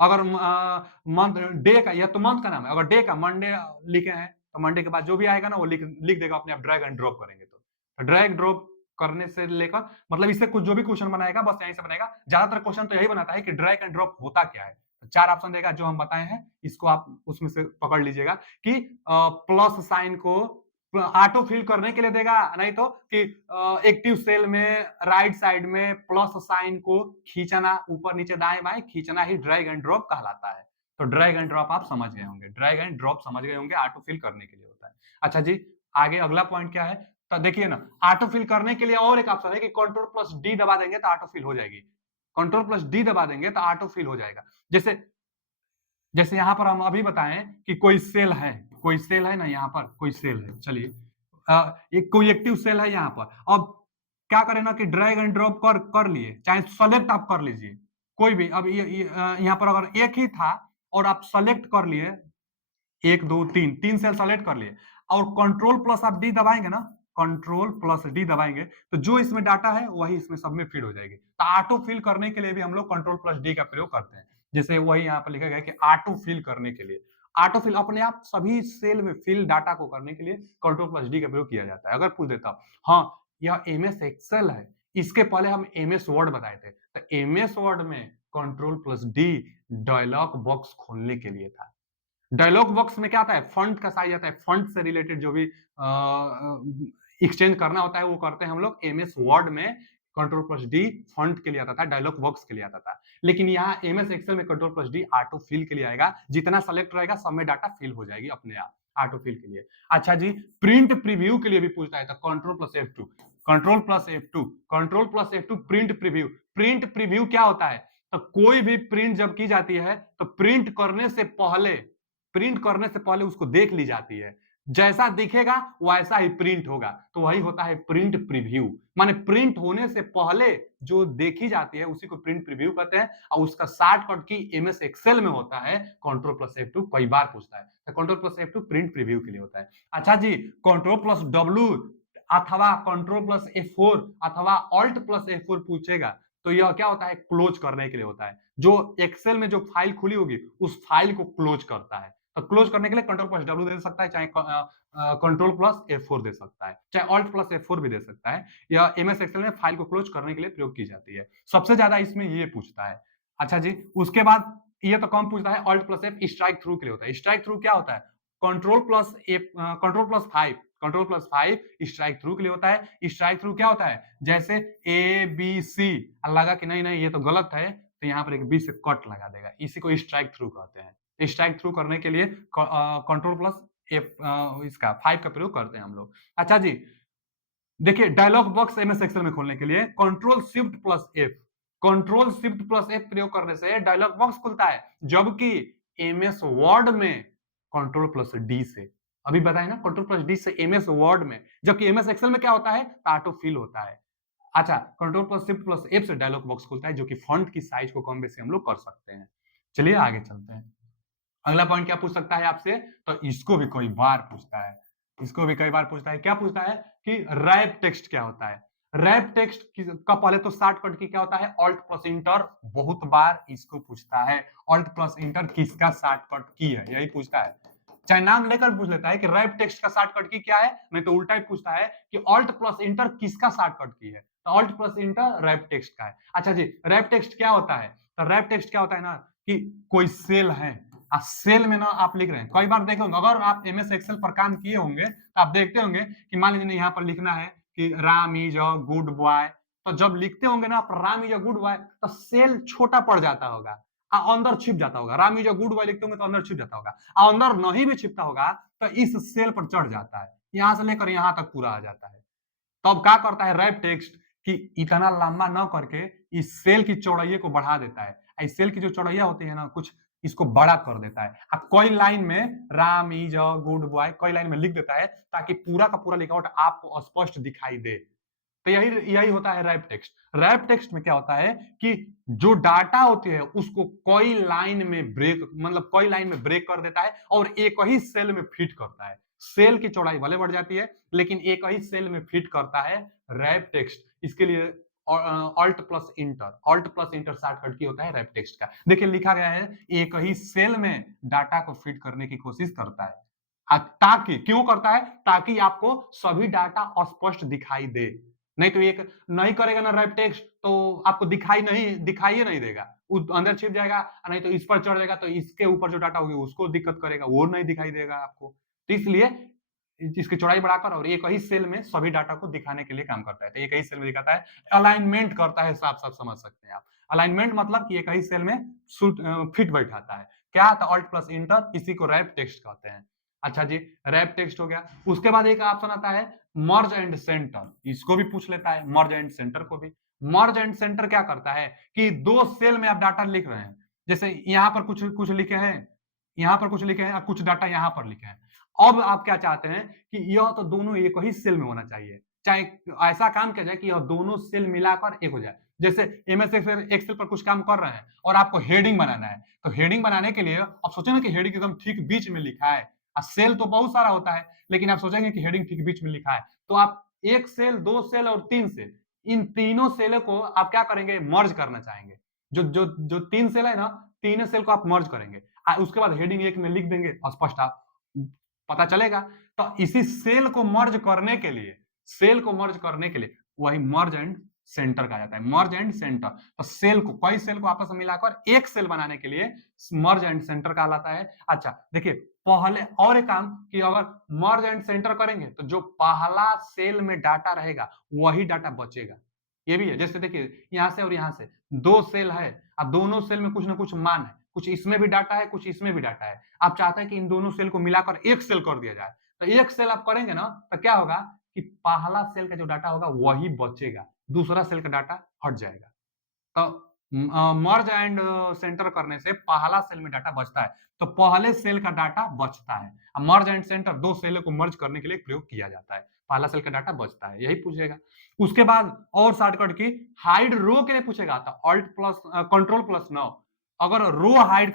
अगर मंथ डे का, यह तो मंथ का नाम है, अगर डे का मंडे लिखे हैं तो मंडे के बाद जो भी आएगा ना वो लिख लिख देगा अपने आप, ड्रैग एंड ड्रॉप करेंगे तो ड्रैग ड्रॉप करने से लेकर, मतलब इससे कुछ जो भी क्वेश्चन बनाएगा बस यहीं से बनाएगा। ज्यादातर क्वेश्चन तो यही बनाता है कि ड्रैग एंड ड्रॉप होता क्या है। तो 4 ऑप्शन देगा जो हम बताए हैं, इसको आप उसमें से पकड़ लीजिएगा कि प्लस साइन को ऑटो फिल करने के लिए देगा, नहीं तो कि एक्टिव सेल में राइट साइड में प्लस साइन को खींचना, ऊपर नीचे दाएं बाएं खींचना ही ड्रैग एंड ड्रॉप कहलाता है। तो ड्रैग एंड ड्रॉप आप समझ गए होंगे, ड्रैग एंड ड्रॉप समझ गए होंगे, ऑटो फिल करने के लिए होता है। अच्छा जी, आगे अगला पॉइंट क्या है, तो देखिए ना, ऑटो फिल करने के लिए और एक ऑप्शन है कि कंट्रोल प्लस डी दबा देंगे तो ऑटो फिल हो जाएगी। कंट्रोल प्लस डी दबा देंगे तो ऑटो फिल हो जाएगा। जैसे जैसे यहाँ पर हम अभी बताएं कि कोई सेल है ना, यहाँ पर कोई सेल है, चलिए एक कोई एक्टिव सेल है यहाँ पर। अब क्या करें ना कि ड्रैग एंड ड्रॉप कर लिए, चाहे सेलेक्ट आप कर लीजिए कोई भी। अब यहाँ पर अगर एक ही था और आप सेलेक्ट कर लिए, 1 2 3 सेल सेलेक्ट कर लिए और कंट्रोल प्लस आप डी दबाएंगे ना, कंट्रोल प्लस डी दबाएंगे तो जो इसमें डाटा है वही इसमें सब में फीड हो जाएगी। तो ऑटो फिल करने के लिए भी हम लोग कंट्रोल प्लस डी का प्रयोग करते हैं। जैसे वही यहाँ पर लिखा गया कि ऑटो फिल करने के लिए, ऑटो फिल अपने आप सभी सेल में फिल डाटा को करने के लिए कंट्रोल प्लस डी का प्रयोग किया जाता है। अगर पूछ देता हाँ यह एमएस एक्सेल है, इसके पहले हम एमएस वर्ड बताए थे, तो एमएस वर्ड में control plus D dialog box खोलने के लिए था। डायलॉग बॉक्स में क्या आता है, फंड का साइज आता है, फंड से रिलेटेड जो भी एक्सचेंज करना होता है वो करते हैं हम लोग एमएस वर्ड में। कंट्रोल प्लस डी फंड के लिए आता था, डायलॉग बॉक्स के लिए आता था। लेकिन यहाँ एमएस एक्सेल में control plus D auto fill के लिए आएगा, जितना सेलेक्ट रहेगा सब में डाटा फिल हो जाएगी अपने आप, ऑटो फिल के लिए। अच्छा जी, प्रिंट प्रीव्यू के लिए भी पूछता है तो control plus F2, control plus F2, control plus F2 print preview. Print preview क्या होता है, तो कोई भी प्रिंट जब की जाती है तो प्रिंट करने से पहले उसको देख ली जाती है, जैसा दिखेगा वैसा ही प्रिंट होगा, तो वही होता है प्रिंट प्रीव्यू। माने प्रिंट होने से पहले जो देखी जाती है उसी को प्रिंट प्रीव्यू कहते हैं, और उसका शॉर्टकट की एमएस एक्सेल में होता है कंट्रोल प्लस F2। कई बार पूछता है तो control plus F2 print preview के लिए होता है। अच्छा जी, कंट्रोल प्लस W अथवा कंट्रोल प्लस F4 अथवा ऑल्ट प्लस F4 पूछेगा तो यह क्या होता है, क्लोज करने के लिए होता है। जो एक्सेल में जो फाइल खुली होगी उस फाइल को क्लोज करता है, तो क्लोज करने के लिए कंट्रोल प्लस W दे सकता है, चाहे कंट्रोल प्लस F4 दे सकता है, चाहे ऑल्ट प्लस F4 भी दे सकता है। यह एमएस एक्सेल में फाइल को क्लोज करने के लिए प्रयोग की जाती है। सबसे ज्यादा इसमें ये पूछता है। अच्छा जी, उसके बाद ये तो कम पूछता है, alt plus F strike through के लिए होता है। स्ट्राइक थ्रू क्या होता है, control plus F, control plus 5, control plus 5 strike through के लिए होता है। स्ट्राइक थ्रू क्या होता है, जैसे ABC लगा कि नहीं नहीं ये तो गलत है, तो यहाँ पर एक बी से कट लगा देगा, इसी को स्ट्राइक थ्रू कहते हैं। स्ट्राइक थ्रू करने के लिए कंट्रोल प्लस F इसका 5 का प्रयोग करते हैं हम लोग। अच्छा जी, देखिए डायलॉग बॉक्स एमएस एक्सेल में खोलने के लिए control shift plus F, control shift plus F प्रयोग करने से डायलॉग बॉक्स खुलता है, जबकि एमएस वर्ड में कंट्रोल प्लस डी से, अभी बताए ना कंट्रोल प्लस डी से एमएस वर्ड में, जबकि एमएस एक्सेल में क्या होता है, ऑटो फिल होता है। अच्छा, control plus shift plus F से डायलॉग बॉक्स खुलता है, जो कि फॉन्ट की साइज को कम बेसी हम लोग कर सकते हैं। चलिए आगे चलते हैं। अगला पॉइंट क्या पूछ सकता है आपसे, तो इसको भी कई बार पूछता है, इसको भी कई बार पूछता है। क्या पूछता है कि रैप टेक्स्ट क्या होता है। रैप टेक्स्ट का पहले तो शॉर्टकट की क्या होता है, ऑल्ट प्लस इंटर, बहुत बार इसको पूछता है। ऑल्ट प्लस इंटर किसका शॉर्टकट की है, यही पूछता है। चाहे नाम लेकर पूछ लेता है कि रैप टेक्स्ट का शॉर्टकट की क्या है, नहीं तो उल्टा ही पूछता है कि ऑल्ट प्लस इंटर किसका शॉर्टकट की है, तो alt plus inter wrap text का है। अच्छा जी, रैप टेक्स्ट क्या होता है, तो रैप टेक्स्ट क्या होता है ना कि कोई सेल है, सेल में ना आप लिख रहे हैं, कई बार देखे होंगे अगर आप एमएस एक्सेल पर काम किए होंगे तो आप देखते होंगे कि मान लीजिए यहाँ पर लिखना है कि Ram is a good boy, तो जब लिखते होंगे ना आप Ram is a good boy, तो सेल छोटा पड़ जाता होगा, अंदर छिप जाता होगा। Ram is a good boy लिखते होंगे तो अंदर छिप जाता होगा, अंदर नहीं भी छिपता होगा तो इस सेल पर चढ़ जाता है, यहां से लेकर यहां तक पूरा आ जाता है। तो अब क्या करता है रैप टेक्स्ट कि इतना लंबा न करके इस सेल की चौड़ाई को बढ़ा देता है, इस सेल की जो चौड़ाई होती है ना कुछ इसको बड़ा कर देता है। अब कोई लाइन में Ram is a good boy, कोई लाइन में लिख देता है ताकि पूरा का पूरा लिखावट आपको स्पष्ट दिखाई दे। तो यही यही होता है रैप टेक्स्ट। रैप टेक्स्ट में क्या होता है कि जो डाटा होती है उसको कोई लाइन में ब्रेक, मतलब कोई लाइन में ब्रेक कर देता है और एक ही सेल में फिट करता है। सेल की चौड़ाई भले बढ़ जाती है लेकिन एक ही सेल में फिट करता है रैप टेक्स्ट। इसके लिए ऑल्ट प्लस इंटर शॉर्टकट की होता है रैप टेक्स्ट का। देखिए लिखा गया है एक ही सेल में डाटा को फिट करने की कोशिश करता है। ताकि क्यों करता है, ताकि आपको सभी डाटा अस्पष्ट दिखाई दे। नहीं तो एक नहीं करेगा ना रैप टेक्स्ट तो आपको दिखाई नहीं देगा, अंदर छिप जाएगा, नहीं तो इस पर चढ़ जाएगा तो इसके ऊपर जो डाटा होगी उसको दिक्कत करेगा, वो नहीं दिखाई देगा आपको। तो इसलिए इसकी चौड़ाई बढ़ाकर और एक ही सेल में सभी डाटा को दिखाने के लिए काम करता है। तो एक ही सेल में दिखाता है, अलाइनमेंट करता है, साफ साफ समझ सकते हैं आप। अलाइनमेंट मतलब कि एक ही सेल में फिट बैठाता है। क्या था, ऑल्ट प्लस इंटर, इसी को रैप टेक्स्ट कहते हैं। अच्छा जी, रैप टेक्स्ट हो गया। उसके बाद एक ऑप्शन आता है मर्ज एंड सेंटर, इसको भी पूछ लेता है, मर्ज एंड सेंटर को भी। मर्ज एंड सेंटर क्या करता है कि दो सेल में आप डाटा लिख रहे हैं, जैसे यहां पर कुछ कुछ लिखे हैं, यहां पर कुछ लिखे हैं, कुछ डाटा यहां पर लिखे हैं। अब आप क्या चाहते हैं कि यह तो दोनों एक ही सेल में होना चाहिए, चाहे ऐसा काम किया जाए कि यह दोनों सेल मिलाकर एक हो जाए। जैसे एमएस एक्सेल पर कुछ काम कर रहे हैं और आपको हेडिंग बनाना है, तो हेडिंग बनाने के लिए आप सोचे ना कि हेडिंग एकदम ठीक बीच में लिखा है, सेल तो बहुत सारा होता है लेकिन आप सोचेंगे कि हेडिंग ठीक बीच में लिखा है, तो आप एक सेल, दो सेल और तीन सेल, इन तीनों सेलों को आप क्या करेंगे, मर्ज करना चाहेंगे। जो जो जो तीन सेल है ना, तीनों सेल को आप मर्ज करेंगे, उसके बाद हेडिंग एक में लिख देंगे, स्पष्ट आप पता चलेगा। तो इसी सेल को मर्ज करने के लिए वही मर्ज एंड सेंटर कहा जाता है, मर्ज एंड सेंटर। तो सेल को, कई सेल को आपस में मिलाकर एक सेल बनाने के लिए मर्ज एंड सेंटर कहलाता है। अच्छा देखिए, पहले और एक काम कि अगर मर्ज एंड सेंटर करेंगे तो जो पहला सेल में डाटा रहेगा वही डाटा बचेगा। ये भी है, जैसे देखिए यहां से और यहां से दो सेल है, अब दोनों सेल में कुछ ना कुछ मान है, कुछ इसमें भी डाटा है, कुछ इसमें भी डाटा है। आप चाहते हैं कि इन दोनों सेल को मिलाकर एक सेल कर दिया जाए, तो एक सेल आप करेंगे ना तो क्या होगा कि पहला सेल का जो डाटा होगा वही बचेगा, दूसरा सेल का डाटा हट जाएगा। तो मर्ज एंड सेंटर करने से पहला सेल में डाटा बचता है, तो पहले सेल का डाटा बचता है। मर्ज एंड सेंटर दो सेल को मर्ज करने के लिए प्रयोग किया जाता है, पहला सेल का डाटा बचता है, यही पूछेगा। उसके बाद और शॉर्टकट की हाइड रो के लिए पूछेगा, तो ऑल्ट प्लस कंट्रोल प्लस 9। अगर रो हाइड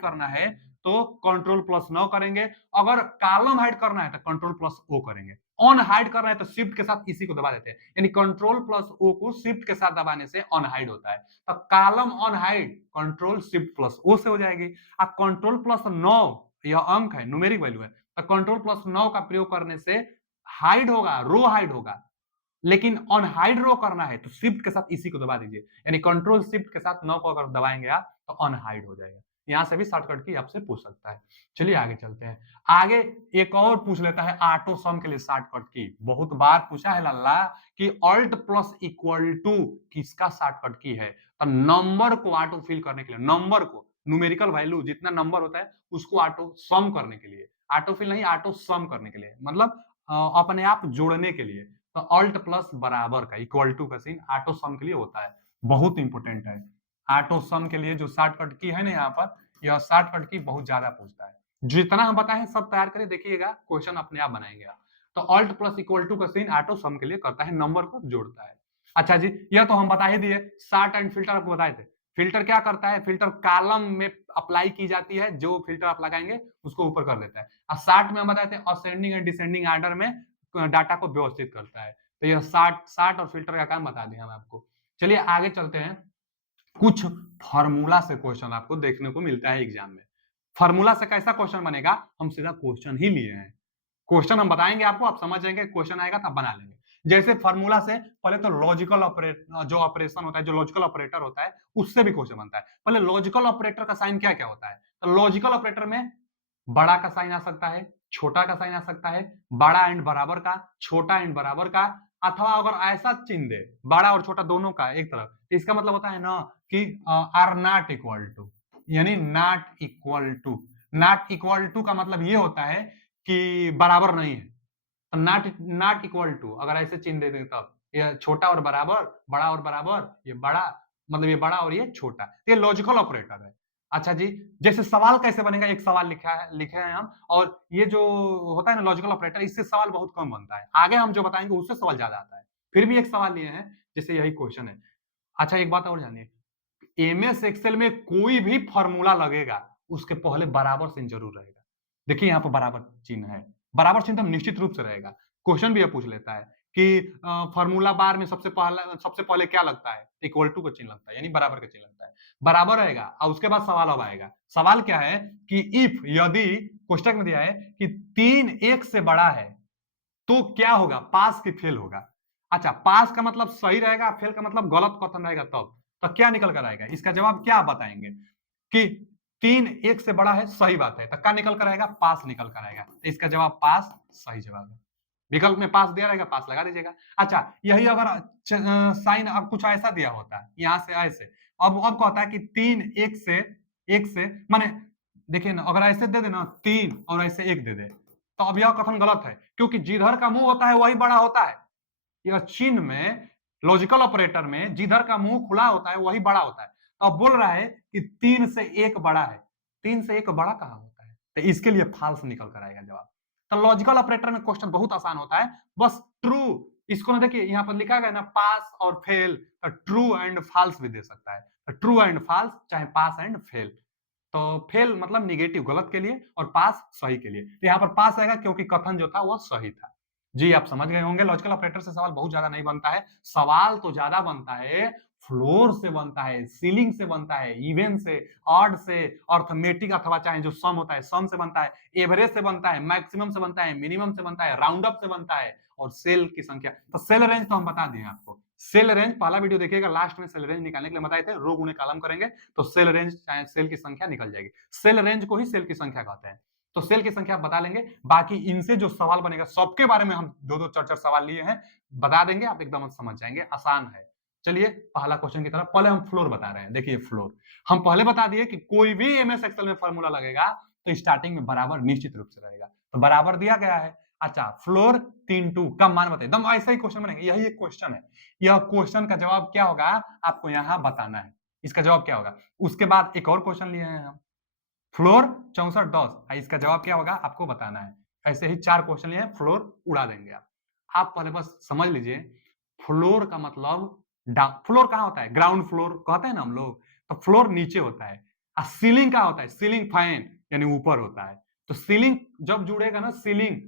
करना है तो कंट्रोल प्लस 9 करेंगे, अगर कॉलम हाइड करना है तो कंट्रोल प्लस ओ करेंगे, ऑन हाइड करना है तो शिफ्ट के साथ इसी को दबा देते हैं, यानी कंट्रोल प्लस ओ को शिफ्ट के साथ दबाने से ऑन हाइड होता है। तो column on hide control shift plus O से हो जाएगी। अब कंट्रोल प्लस 9 यह अंक है, न्यूमेरिक वैल्यू है, तो कंट्रोल प्लस 9 का प्रयोग करने से हाइड होगा, रो हाइड होगा। लेकिन ऑन हाइड रो करना है तो शिफ्ट के साथ इसी को दबा दीजिए, यानी कंट्रोल शिफ्ट के साथ 9 को अगर दबाएंगे आप तो ऑन हाइड हो जाएगा। यहां से भी शॉर्टकट की आपसे पूछ सकता है। चलिए आगे चलते हैं। आगे एक और पूछ लेता है ऑटो सम के लिए शॉर्टकट की, बहुत बार पूछा है लल्ला कि ऑल्ट प्लस इक्वल टू किसका शॉर्टकट की है, तो नंबर को ऑटो फिल करने के लिए, नंबर को न्यूमेरिकल वैल्यू जितना नंबर होता है उसको ऑटो सम करने के लिए, ऑटो फिल नहीं ऑटो सम करने के लिए, मतलब अपने आप जोड़ने के लिए। तो ऑल्ट प्लस बराबर का इक्वल टू का सीन ऑटो सम के लिए होता है, बहुत इंपॉर्टेंट है। ऑटो सम के लिए जो शॉर्टकट की है ना, यहाँ पर यह शॉर्टकट की बहुत ज्यादा पूछता है। जितना हम बताएं सब तैयार करें, देखिएगा क्वेश्चन अपने आप बनाएंगे आप। तो ऑल्ट प्लस इक्वल टू का सीन ऑटो सम के लिए करता है, नंबर को जोड़ता है। अच्छा जी, यह तो हम बता ही दिए। सॉर्ट एंड फिल्टर आपको बताए थे। फिल्टर क्या करता है, फिल्टर कॉलम में अप्लाई की जाती है, जो फिल्टर आप लगाएंगे उसको ऊपर कर देता है। और सॉर्ट में हम बताए थे असेंडिंग एंड डिसेंडिंग ऑर्डर में डाटा को व्यवस्थित करता है। तो यह सॉर्ट और फिल्टर का काम बता दें हम आपको। चलिए आगे चलते हैं। कुछ फार्मूला से क्वेश्चन आपको देखने को मिलता है एग्जाम में। फार्मूला से कैसा क्वेश्चन बनेगा, हम सीधा क्वेश्चन ही लिए हैं। क्वेश्चन हम बताएंगे आपको, आप समझ जाएंगे, क्वेश्चन आएगा तब बना लेंगे। जैसे फार्मूला से पहले तो लॉजिकल जो ऑपरेशन होता है, जो लॉजिकल ऑपरेटर होता है उससे भी क्वेश्चन बनता है। पहले लॉजिकल ऑपरेटर का साइन क्या क्या होता है, तो लॉजिकल ऑपरेटर में बड़ा का साइन आ सकता है, छोटा का साइन आ सकता है, बड़ा एंड बराबर का, छोटा एंड बराबर का, अथवा अगर ऐसा चिन्ह दे बड़ा और छोटा दोनों का एक तरफ, तो इसका मतलब होता है ना कि आर नॉट इक्वल टू, यानी not equal to. Not equal to का मतलब ये होता है कि बराबर नहीं है। तो नॉट नॉट इक्वल टू अगर ऐसे चिन्ह दे दें तब, ये छोटा और बराबर, बड़ा और बराबर, ये बड़ा मतलब ये बड़ा और ये छोटा, ये लॉजिकल ऑपरेटर है। अच्छा जी, जैसे सवाल कैसे बनेगा, एक सवाल लिखे हैं हम, और ये जो होता है ना लॉजिकल ऑपरेटर, इससे सवाल बहुत कम बनता है, आगे हम जो बताएंगे उससे सवाल ज्यादा आता है। फिर भी एक सवाल लिए हैं, जैसे यही क्वेश्चन है। अच्छा एक बात और जानिए, एमएस एक्सेल में कोई भी फॉर्मूला लगेगा, उसके पहले बराबर चिन्ह जरूर रहेगा। देखिए यहाँ पर बराबर चिन्ह है, बराबर चिन्ह तो निश्चित रूप से रहेगा। क्वेश्चन भी यह पूछ लेता है कि फॉर्मूला बार में सबसे पहले क्या लगता है? इक्वल टू का चिन्ह लगता है, यानी बराबर का चिन्ह लगता है। बराबर रहेगा और उसके बाद सवाल अब आएगा। सवाल क्या है कि इफ यदि कोष्टक में दिया है कि 3 1 से बड़ा है, तो क्या होगा? पास की फेल होगा। अच्छा, पास का मतलब सही रहेगा, फेल का मतलब गलत कथन रहेगा तब। तो क्या निकल कर आएगा? इसका जवाब क्या आप बताएंगे? कि 3 1 से बड़ा है, सही बात है। तो क्या निकल कर आएगा? पास निकल कर आएगा। तो इसका जवाब पास सही जवाब है। विकल्प में पास दिया रहेगा, पास लगा दीजिएगा। अच्छा, यही अगर साइन अब कुछ ऐसा दिया होता है, यहां से ऐसे, अब कहता है कि 3 1 से माने देखिए ना, अगर ऐसे दे देना 3 और ऐसे 1 दे दे, तो अब यह कथन गलत है, क्योंकि जिधर का मुंह होता है वही बड़ा होता है। यह चिन्ह में, लॉजिकल ऑपरेटर में जिधर का मुंह खुला होता है वही बड़ा होता है। तो अब बोल रहा है कि 3 से 1 बड़ा है। 3 से 1 बड़ा कहां होता है? तो इसके लिए फाल्स निकल कर आएगा जवाब। तो लॉजिकल ऑपरेटर में क्वेश्चन बहुत आसान होता है, बस ट्रू, इसको ना देखिए यहां पर लिखा गया ना पास और फेल, तो ट्रू एंड फॉल्स भी दे सकता है। तो ट्रू एंड फॉल्स, चाहे पास एंड फेल। तो फेल मतलब निगेटिव, गलत के लिए, और पास सही के लिए। तो यहाँ पर पास आएगा क्योंकि कथन जो था वह सही था। जी आप समझ गए होंगे, लॉजिकल ऑपरेटर से सवाल बहुत ज्यादा नहीं बनता है। सवाल तो ज्यादा बनता है, फ्लोर से बनता है, सीलिंग से बनता है, इवन से, ऑड से, अर्थमेटिक अथवा चाहे जो सम होता है सम से बनता है, एवरेज से बनता है, मैक्सिमम से बनता है, मिनिमम से बनता है, राउंड अप से बनता है, और सेल की संख्या। तो सेल रेंज तो हम बता दिए आपको। सेल रेंज पहला वीडियो देखिएगा, लास्ट में सेल रेंज निकालने के लिए बताए थे, रो गुणे कॉलम करेंगे तो सेल रेंज चाहे सेल की संख्या निकल जाएगी। सेल रेंज को ही सेल की संख्या कहते हैं। तो सेल की संख्या बता लेंगे, बाकी इनसे जो सवाल बनेगा सबके बारे में हम दो दो चार चार सवाल लिए हैं, बता देंगे, आप एकदम समझ जाएंगे, आसान है। चलिए पहला क्वेश्चन की तरफ, पहले हम फ्लोर बता रहे हैं। देखिए फ्लोर हम पहले बता दिए कि कोई भी एमएस एक्सेल में फॉर्मूला लगेगा तो स्टार्टिंग में बराबर निश्चित रूप से रहेगा, तो बराबर दिया गया है। अच्छा, फ्लोर 3 2 का मान बताइए, एकदम ऐसा ही क्वेश्चन बनेगा, यही एक क्वेश्चन है। यह क्वेश्चन का जवाब क्या होगा आपको यहां बताना है, इसका जवाब क्या होगा। उसके बाद एक और क्वेश्चन लिए हैं हम, फ्लोर 64 10, इसका जवाब क्या होगा आपको बताना है। ऐसे ही 4 क्वेश्चन लिए हैं, फ्लोर उड़ा देंगे आप पहले बस समझ लीजिए, फ्लोर का मतलब फ्लोर कहाँ होता है? ग्राउंड फ्लोर कहते हैं ना हम लोग, तो फ्लोर नीचे होता है। और सीलिंग कहाँ होता है? सीलिंग फैन यानी ऊपर होता है। तो सीलिंग जब जुड़ेगा ना, सीलिंग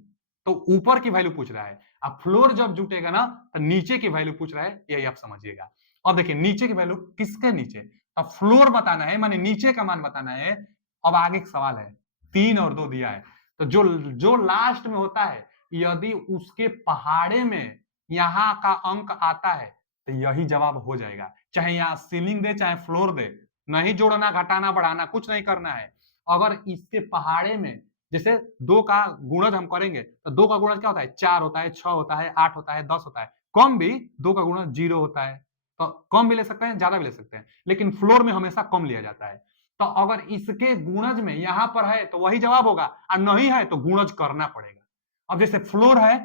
तो ऊपर की वैल्यू पूछ रहा है, अब फ्लोर जब जुटेगा ना तो नीचे की वैल्यू पूछ रहा है, यही आप समझिएगा। अब देखिए नीचे की वैल्यू किसके नीचे, अब फ्लोर बताना है माने नीचे का मान बताना है। अब आगे एक सवाल है, 3 और 2 दिया है, तो जो जो लास्ट में होता है, यदि उसके पहाड़े में यहाँ का अंक आता है तो यही जवाब हो जाएगा, चाहे यहाँ सीलिंग दे चाहे फ्लोर दे, नहीं जोड़ना घटाना बढ़ाना कुछ नहीं करना है। अगर इसके पहाड़े में जैसे 2 का गुणज हम करेंगे तो 2 का गुणज क्या होता है? 4 होता है, 6 होता है, 8 होता है, 10 होता है। कम भी 2 का गुणज 0 होता है, तो कम भी ले सकते हैं, ज्यादा भी ले सकते हैं, लेकिन फ्लोर में हमेशा कम लिया जाता है। तो अगर इसके गुणज में यहां पर है तो वही जवाब होगा, और नहीं है तो गुणज करना पड़ेगा। अब जैसे फ्लोर है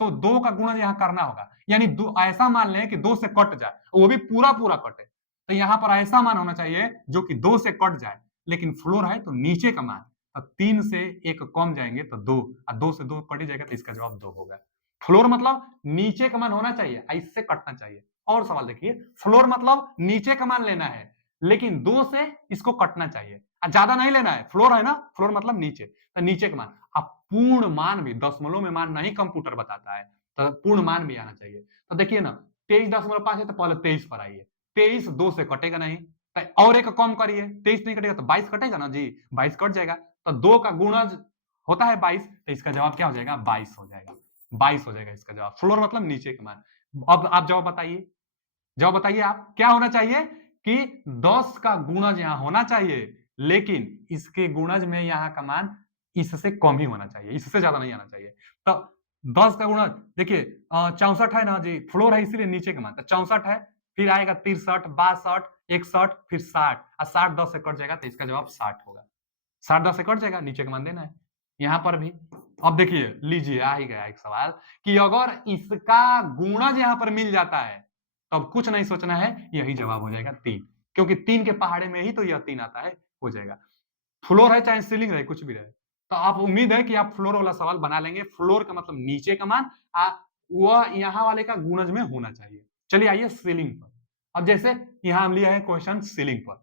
तो 2 का गुणज यहां करना होगा, यानी ऐसा मान लें कि 2 से कट जाए, वो भी पूरा पूरा कटे, तो यहां पर ऐसा मान होना चाहिए जो कि 2 से कट जाए, लेकिन फ्लोर है तो नीचे का मान, अब 3 से 1 कम जाएंगे तो 2, और 2 से 2 कट ही जाएगा तो इसका जवाब 2 होगा। फ्लोर मतलब नीचे का मान होना चाहिए, इससे कटना चाहिए। और सवाल देखिए, फ्लोर मतलब नीचे का मान लेना है, लेकिन 2 से इसको कटना चाहिए, ज्यादा नहीं लेना है। फ्लोर है ना, फ्लोर मतलब नीचे, तो नीचे का मान। अब पूर्ण मान भी, दशमलव में मान नहीं कंप्यूटर बताता है, तो पूर्ण मान भी आना चाहिए। तो देखिए ना, 23.5 है तो पहले 23 पर आइए, 23 2 से कटेगा नहीं, तो और एक कम करिए, 23 नहीं कटेगा तो 22 कटेगा ना जी, 22 कट जाएगा, तो 2 का गुणज होता है 22, तो इसका जवाब क्या हो जाएगा? 22 हो जाएगा, 22 हो जाएगा इसका जवाब। फ्लोर मतलब नीचे का मान। अब आप जवाब बताइए, जवाब बताइए आप क्या होना चाहिए कि 10 का गुणज यहां होना चाहिए, लेकिन इसके गुणज में यहां का मान इससे कम ही होना चाहिए, इससे ज्यादा नहीं आना चाहिए। तो 10 का गुणज देखिए 64 है ना जी, फ्लोर है इसीलिए नीचे का मान, तो 64 है, फिर आएगा 63 62 61 फिर 60, और 60 10 से कट जाएगा तो इसका जवाब 60 होगा। 60 10 से कट जाएगा, नीचे का मान देना है यहां पर भी। अब देखिए लीजिए आ ही गया एक सवाल कि अगर इसका गुणज यहां पर मिल जाता है, तब कुछ नहीं सोचना है, यही जवाब हो जाएगा 3, क्योंकि 3 के पहाड़े में ही तो यह 3 आता है, हो जाएगा। फ्लोर है चाहे सीलिंग रहे, कुछ भी रहे, तो आप उम्मीद है कि आप फ्लोर वाला सवाल बना लेंगे। फ्लोर का मतलब नीचे का मान, वह यहाँ वाले का गुणज में होना चाहिए। चलिए आइए सीलिंग पर। अब जैसे यहाँ हम लिया है क्वेश्चन सीलिंग पर।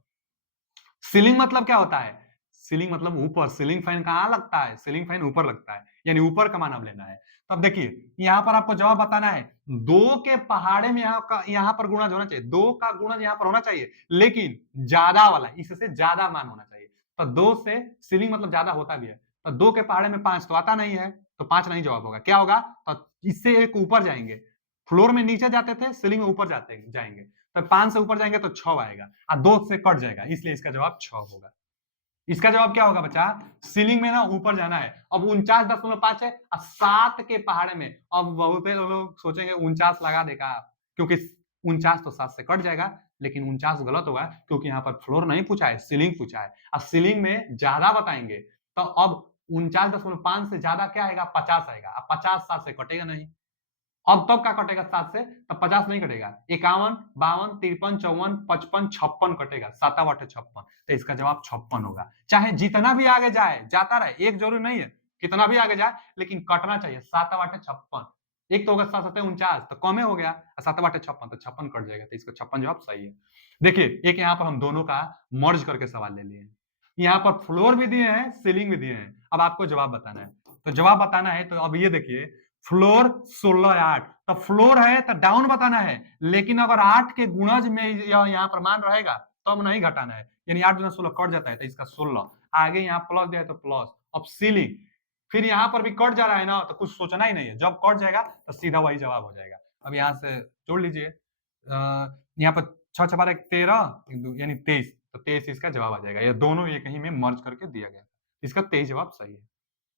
सीलिंग मतलब क्या होता है? सीलिंग मतलब ऊपर। सीलिंग फैन कहाँ लगता है? सीलिंग फैन ऊपर लगता है, यानी ऊपर का मान हम लेना है। तो अब देखिए यहाँ पर आपको जवाब बताना है, दो के पहाड़े में यहाँ पर गुणज होना चाहिए, दो का गुणज यहाँ पर होना चाहिए, लेकिन ज्यादा वाला, इससे ज्यादा मान होना चाहिए। तो दो से सीलिंग मतलब ज्यादा होता भी है, तो दो के पहाड़े में 5 तो आता नहीं है, तो 5 नहीं जवाब होगा। क्या होगा? तो इससे एक ऊपर जाएंगे, फ्लोर में नीचे जाते थे, सीलिंग में ऊपर जाएंगे, तो 5 से ऊपर जाएंगे तो 6 आएगा, और 2 से कट जाएगा, इसलिए इसका जवाब 6 होगा। इसका जवाब क्या होगा बच्चा? सीलिंग में ना ऊपर जाना है। अब 49.5 है और 7 के पहाड़े में, अब बहुत लोग सोचेंगे 49 लगा देगा, क्योंकि 49 तो 7 से कट जाएगा, लेकिन 49 गलत होगा, क्योंकि यहाँ पर फ्लोर नहीं पूछा है, सीलिंग पूछा है, और सीलिंग में ज्यादा बताएंगे, तो अब 49.5 से ज्यादा क्या आएगा? 50 आएगा, अब 50 7 से कटेगा नहीं। अब तब क्या कटेगा 7 से? तब 50 नहीं कटेगा, 51, 52, 53, 54, 55, 56 कटेगा, 7 8 56, तो इसका जवाब 56 होगा। चाहे जितना भी आगे जाए, जाता रहे, एक जरूरी नहीं है, कितना भी आगे जाए, लेकिन कटना चाहिए। 7 8 56, एक तो होगा 7 7 49, तो कम हो गया, 7 8 56, तो 56 कट जाएगा, तो इसका 56 जवाब सही है। देखिए एक यहाँ पर हम दोनों का मर्ज करके सवाल ले लिए हैं, यहाँ पर फ्लोर भी दिए हैं, सीलिंग भी दिए हैं, अब आपको जवाब बताना है। तो जवाब बताना है, तो अब ये देखिए फ्लोर 16 8, तो फ्लोर है तो डाउन बताना है, लेकिन अगर 8 के गुणज में यहाँ पर मान रहेगा तो अब नहीं घटाना है, यानी 8 गुना 16 कट जाता है, तो इसका 16 आगे यहाँ प्लस दिया है तो प्लस। अब सीलिंग फिर यहाँ पर भी कट जा रहा है ना, तो कुछ सोचना ही नहीं है, जब कट जाएगा तो सीधा वही जवाब हो जाएगा। अब यहाँ से जोड़ लीजिए, यहाँ पर 6 6 12 13 यानी 23, तो 23 इसका जवाब आ जाएगा, ये दोनों एक ही में मर्ज करके दिया गया, इसका 23 जवाब सही है।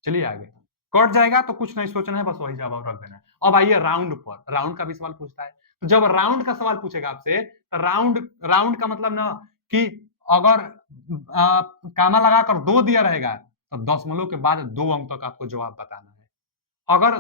चलिए आगे, कट जाएगा तो कुछ नहीं सोचना है, बस वही जवाब रख देना है। अब आइए राउंड पर, राउंड का भी सवाल पूछता है, तो जब राउंड का सवाल पूछेगा आपसे, तो राउंड राउंड का मतलब ना कि अगर कामा लगाकर 2 दिया रहेगा, तो दशमलव के बाद 2 अंक तक आपको जवाब बताना है। अगर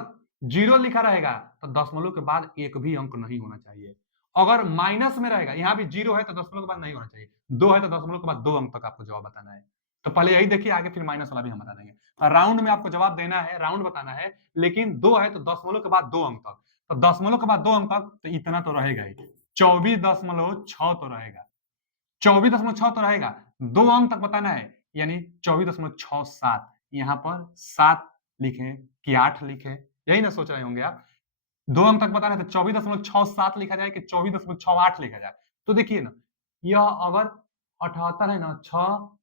0 लिखा रहेगा तो दशमलव के बाद एक भी अंक नहीं होना चाहिए। अगर माइनस में रहेगा, यहाँ भी 0 है तो दशमलव के बाद नहीं होना चाहिए, 2 है तो दशमलव के बाद 2 अंक तक आपको जवाब बताना है। तो पहले यही देखिए, आगे फिर माइनस वाला भी हम बता देंगे। राउंड में आपको जवाब देना है, राउंड बताना है, लेकिन 2 है तो दशमलव के बाद 2 अंक तक, तो दशमलव के बाद 2 अंक तक, तो इतना तो रहेगा ही, 24.6 तो रहेगा, 24.6 तो रहेगा, 2 अंक तक बताना है, यानी 24.67, यहाँ पर 7 लिखे कि 8 लिखे, यही ना सोच रहे होंगे आप। 2 अंक तक बताना है तो 24.67 लिखा जाए कि 24.68 लिखा जाए। तो देखिए ना, यह अगर 78 है ना, 6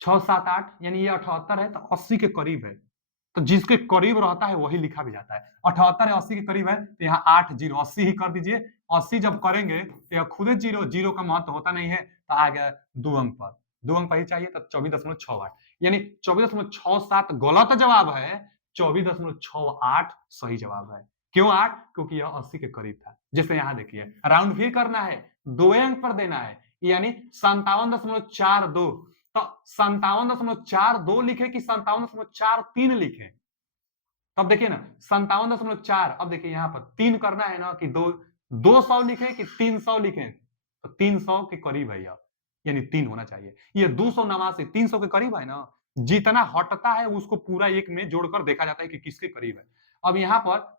6 7 8, यानी ये 78 है तो 80 के करीब है, तो जिसके करीब रहता है वही लिखा भी जाता है। 78 है 80 के करीब है, तो यहाँ 8 0 80 ही कर दीजिए। 80 जब करेंगे तो यह खुद जीरो, जीरो का महत्व होता नहीं है, तो आ गया 2 अंक पर, 2 अंक पर ही चाहिए, तो 24.68, यानी 24.67 गलत जवाब है, 24.68 सही जवाब है। क्यों 8? क्योंकि यह 80 के करीब था। जैसे यहाँ देखिए, राउंड फिर करना है, 2 अंक पर देना है, यानी 57.42, तो 57.42 लिखे कि 57.43 लिखे? तब देखिए ना, 57.4, अब देखिए यहाँ पर 3 करना है ना कि 200 लिखे कि 300 लिखे? तो 300 के करीब है यह, यानी 3 होना चाहिए। ये 289 300 के करीब है ना, जितना हटता है उसको पूरा एक में जोड़कर देखा जाता है कि किसके करीब है। अब यहाँ पर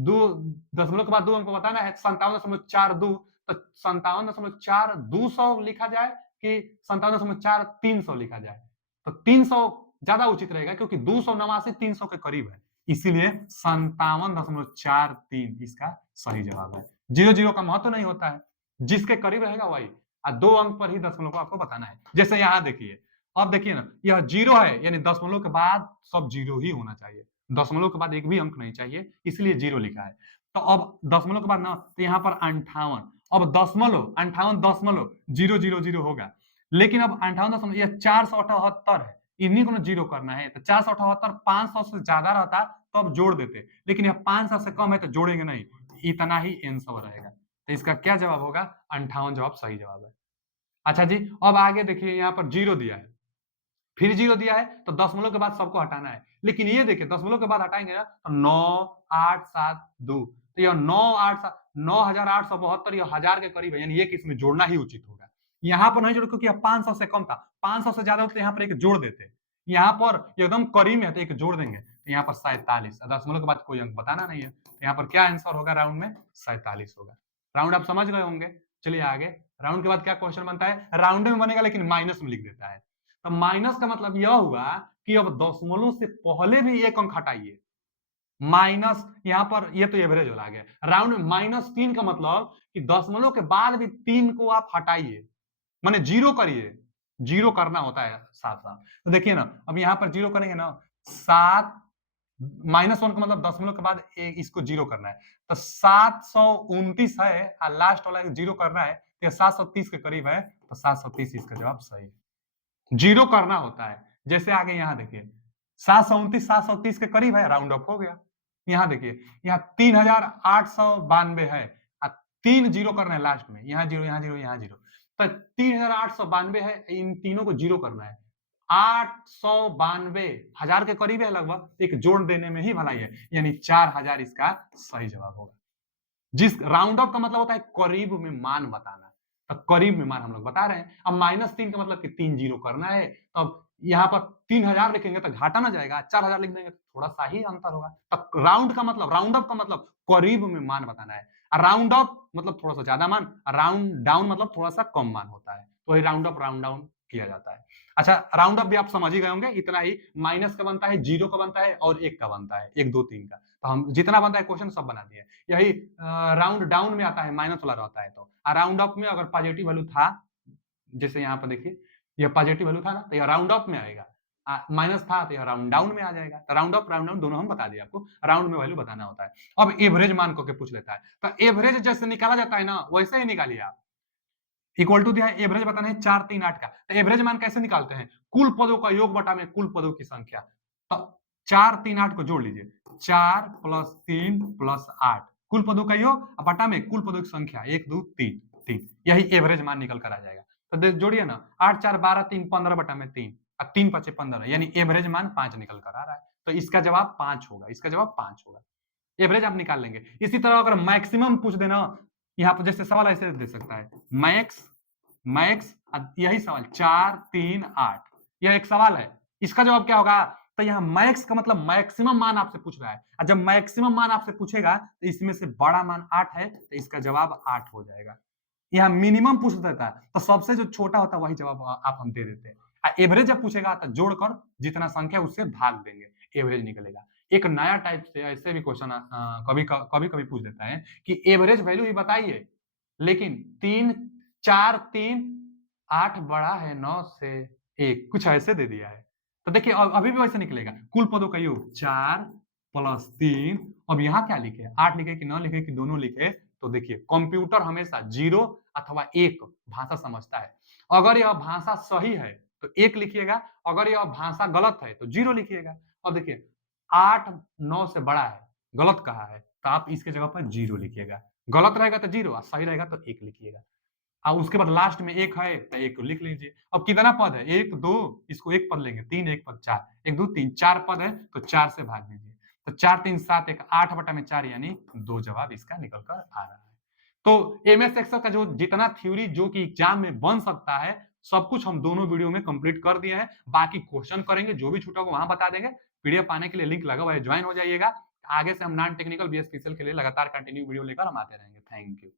दो दशमलव के बाद 2 अंक बताना है, 57.42, तो 57.4 200 लिखा जाए कि 57.4 300 लिखा जाए? तो 300 ज्यादा उचित रहेगा, क्योंकि 289 300 के करीब है, इसीलिए 57.43 इसका सही जवाब है। 0 का महत्व नहीं होता है, जिसके करीब रहेगा वही, और 2 अंक पर ही दशमलव को आपको बताना है। जैसे यहाँ देखिए, अब देखिए ना, यह 0 है, यानी दशमलव के बाद सब 0 ही होना चाहिए, दशमलव के बाद एक भी अंक नहीं चाहिए, इसलिए 0 लिखा है। तो अब दशमलव के बाद ना, तो यहाँ पर 58, अब दशमलव 58 दशमलव 000 होगा, लेकिन अब 58 दशमलव, यह 478 है, इन्हीं को ना 0 करना है, तो 478 500 से ज्यादा रहता तो अब जोड़ देते, लेकिन यह 500 से कम है तो जोड़ेंगे नहीं, इतना ही आंसर रहेगा। तो इसका क्या जवाब होगा? 58 जवाब सही जवाब है। अच्छा जी, अब आगे देखिए, यहाँ पर 0 दिया है, फिर 0 दिया है, तो दशमलव के बाद सबको हटाना है, लेकिन ये देखिए दशमलव के बाद हटाएंगे ना, तो 9 8 7 2, तो यह 9 8 7 9872, यह 1000 के करीब है, यानी एक इसमें जोड़ना ही उचित होगा। यहाँ पर नहीं जोड़, क्योंकि यह 500 से कम था, 500 से ज्यादा होता तो यहाँ पर एक जोड़ देते, यहाँ पर एकदम करीब में है तो एक जोड़ देंगे, तो यहाँ पर 47, दशमलव के बाद कोई अंक बताना नहीं है, तो यहाँ पर क्या आंसर होगा राउंड में? 47 होगा। राउंड आप समझ गए होंगे। चलिए आगे, राउंड के बाद क्या क्वेश्चन बनता है? राउंड में बनेगा लेकिन माइनस में लिख देता है। तो माइनस का मतलब यह हुआ कि अब दशमलव से पहले भी एक अंक हटाइए। माइनस यहाँ पर ये तो एवरेज वाला आ गया। राउंड में -3 का मतलब कि दशमलव के बाद भी 3 को आप हटाइए, माने जीरो करिए। जीरो करना होता है साथ-साथ। तो देखिए ना, अब यहाँ पर जीरो करेंगे ना, 7 -1 का मतलब दशमलव के बाद इसको जीरो करना है। तो 729 है और लास्ट वाला जीरो करना है, तो ये 730 के करीब है, तो 730 इसका जवाब सही है। जीरो करना होता है। जैसे आगे यहाँ देखिए, 729 730 के करीब है, राउंड ऑफ हो गया। यहाँ देखिए, यहाँ 3892 है और 3 जीरो करना है लास्ट में। यहाँ जीरो, यहाँ जीरो, यहाँ जीरो। तो 3892 है, इन तीनों को जीरो करना है। 892 हजार के करीब है लगभग, एक जोड़ देने में ही भलाई है, यानी 4000 इसका सही जवाब होगा। जिस राउंड ऑफ का मतलब होता है करीब में मान बताना, तो करीब में मान हम लोग बता रहे हैं। अब -3 का मतलब कि 3 जीरो करना है, तो अब यहाँ पर 3000 लिखेंगे तो घाटा ना जाएगा, 4000 लिख देंगे तो थोड़ा सा ही अंतर होगा। तो राउंड का मतलब, राउंड ऑफ का मतलब करीब में मान बताना है। राउंड ऑफ मतलब थोड़ा सा ज्यादा मान, राउंड डाउन मतलब थोड़ा सा कम मान होता है, तो वही राउंड ऑफ राउंड डाउन किया जाता है। अच्छा, राउंड ऑफ भी आप समझ ही गए होंगे, इतना ही। माइनस का बनता है, जीरो का बनता है और 1 का बनता है, 1 2 3 का। तो हम जितना बनता है क्वेश्चन सब बना दिए। यही राउंड डाउन में आता है, माइनस वाला रहता है। तो राउंड अप में अगर पॉजिटिव वैल्यू था, जैसे यहाँ पर देखिए, यह पॉजिटिव वैल्यू था ना, तो यह राउंड अप में आएगा। माइनस था तो यह राउंड डाउन में आ जाएगा। तो राउंड अप राउंड डाउन दोनों हम बता दिए आपको, राउंड में वैल्यू बताना होता है। अब एवरेज मान को के पूछ लेता है, तो एवरेज जैसे निकाला जाता है ना, वैसे ही निकालिए आप। इक्वल टू दिया है, एवरेज बताना है 4 3 8 का। तो एवरेज मान कैसे निकालते हैं? कुल पदों का योग बटा में कुल पदों की संख्या। तो 4 3 8 को जोड़ लीजिए, 4 + 3 + 8 कुल पदों का योग और बटा में कुल पदों की संख्या, 1 2 3 3, यही एवरेज मान निकल कर आ जाएगा। तो जोड़िए ना, 8 4 12 3 15 बटा में 3 और 3 5 15, यानी एवरेज मान 5 निकल कर आ रहा है। तो इसका जवाब 5 होगा, इसका जवाब 5 होगा। एवरेज आप निकाल लेंगे। इसी तरह अगर मैक्सिमम पूछ देना, यहाँ पर जैसे सवाल ऐसे दे सकता है, मैक्स मैक्स यही सवाल 4 3 8, यह एक सवाल है। इसका जवाब क्या होगा? तो यहाँ मैक्स का मतलब मैक्सिमम मान आपसे पूछ रहा है, और जब मैक्सिमम मान आपसे पूछेगा तो इसमें से बड़ा मान 8 है, तो इसका जवाब 8 हो जाएगा। यहाँ मिनिमम पूछ देता है तो सबसे जो छोटा होता है वही जवाब आप हम दे देते हैं। एवरेज जब पूछेगा तो जोड़कर जितना संख्या उससे भाग देंगे, एवरेज निकलेगा। एक नया टाइप से ऐसे भी क्वेश्चन कभी कभी पूछ देता है कि एवरेज वैल्यू ही बताइए, लेकिन 3 4 3 8 बड़ा है 9 से 1, कुछ ऐसे दे दिया है। तो देखिए अभी भी वैसे निकलेगा, कुल पदों का योग 4 + 3। अब यहाँ क्या लिखे, 8 लिखे कि 9 लिखे कि दोनों लिखे? तो देखिए कंप्यूटर हमेशा 0 अथवा 1 भाषा समझता है। अगर यह भाषा सही है तो 1 लिखिएगा, अगर यह भाषा गलत है तो 0 लिखिएगा। और देखिए 8 9 से बड़ा है, गलत कहा है, तो आप इसके जगह पर 0 लिखिएगा। गलत रहेगा तो 0 और सही रहेगा तो 1 लिखिएगा। और उसके बाद लास्ट में 1 है तो 1 को लिख लीजिए। अब कितना पद है? 1 2, इसको 1 पद लेंगे, 3 1 पद 4, 1 2 3 4 पद है, तो 4 से भाग दीजिए। तो 4 3 7 1 8 बटा में 4, यानी 2 जवाब इसका निकल कर आ रहा है। तो एमएस एक्सेल का जो जितना थ्योरी जो कि एग्जाम में बन सकता है, सब कुछ हम दोनों वीडियो में कंप्लीट कर दिए हैं। बाकी क्वेश्चन करेंगे, जो भी छूटा होगा वहां बता देंगे। पीडीएफ पाने के लिए लिंक लगा हुआ है, ज्वाइन हो जाइएगा। आगे से हम नॉन टेक्निकल बी स्पेशल के लिए लगातार कंटिन्यू वीडियो लेकर हम आते रहेंगे। Thank you.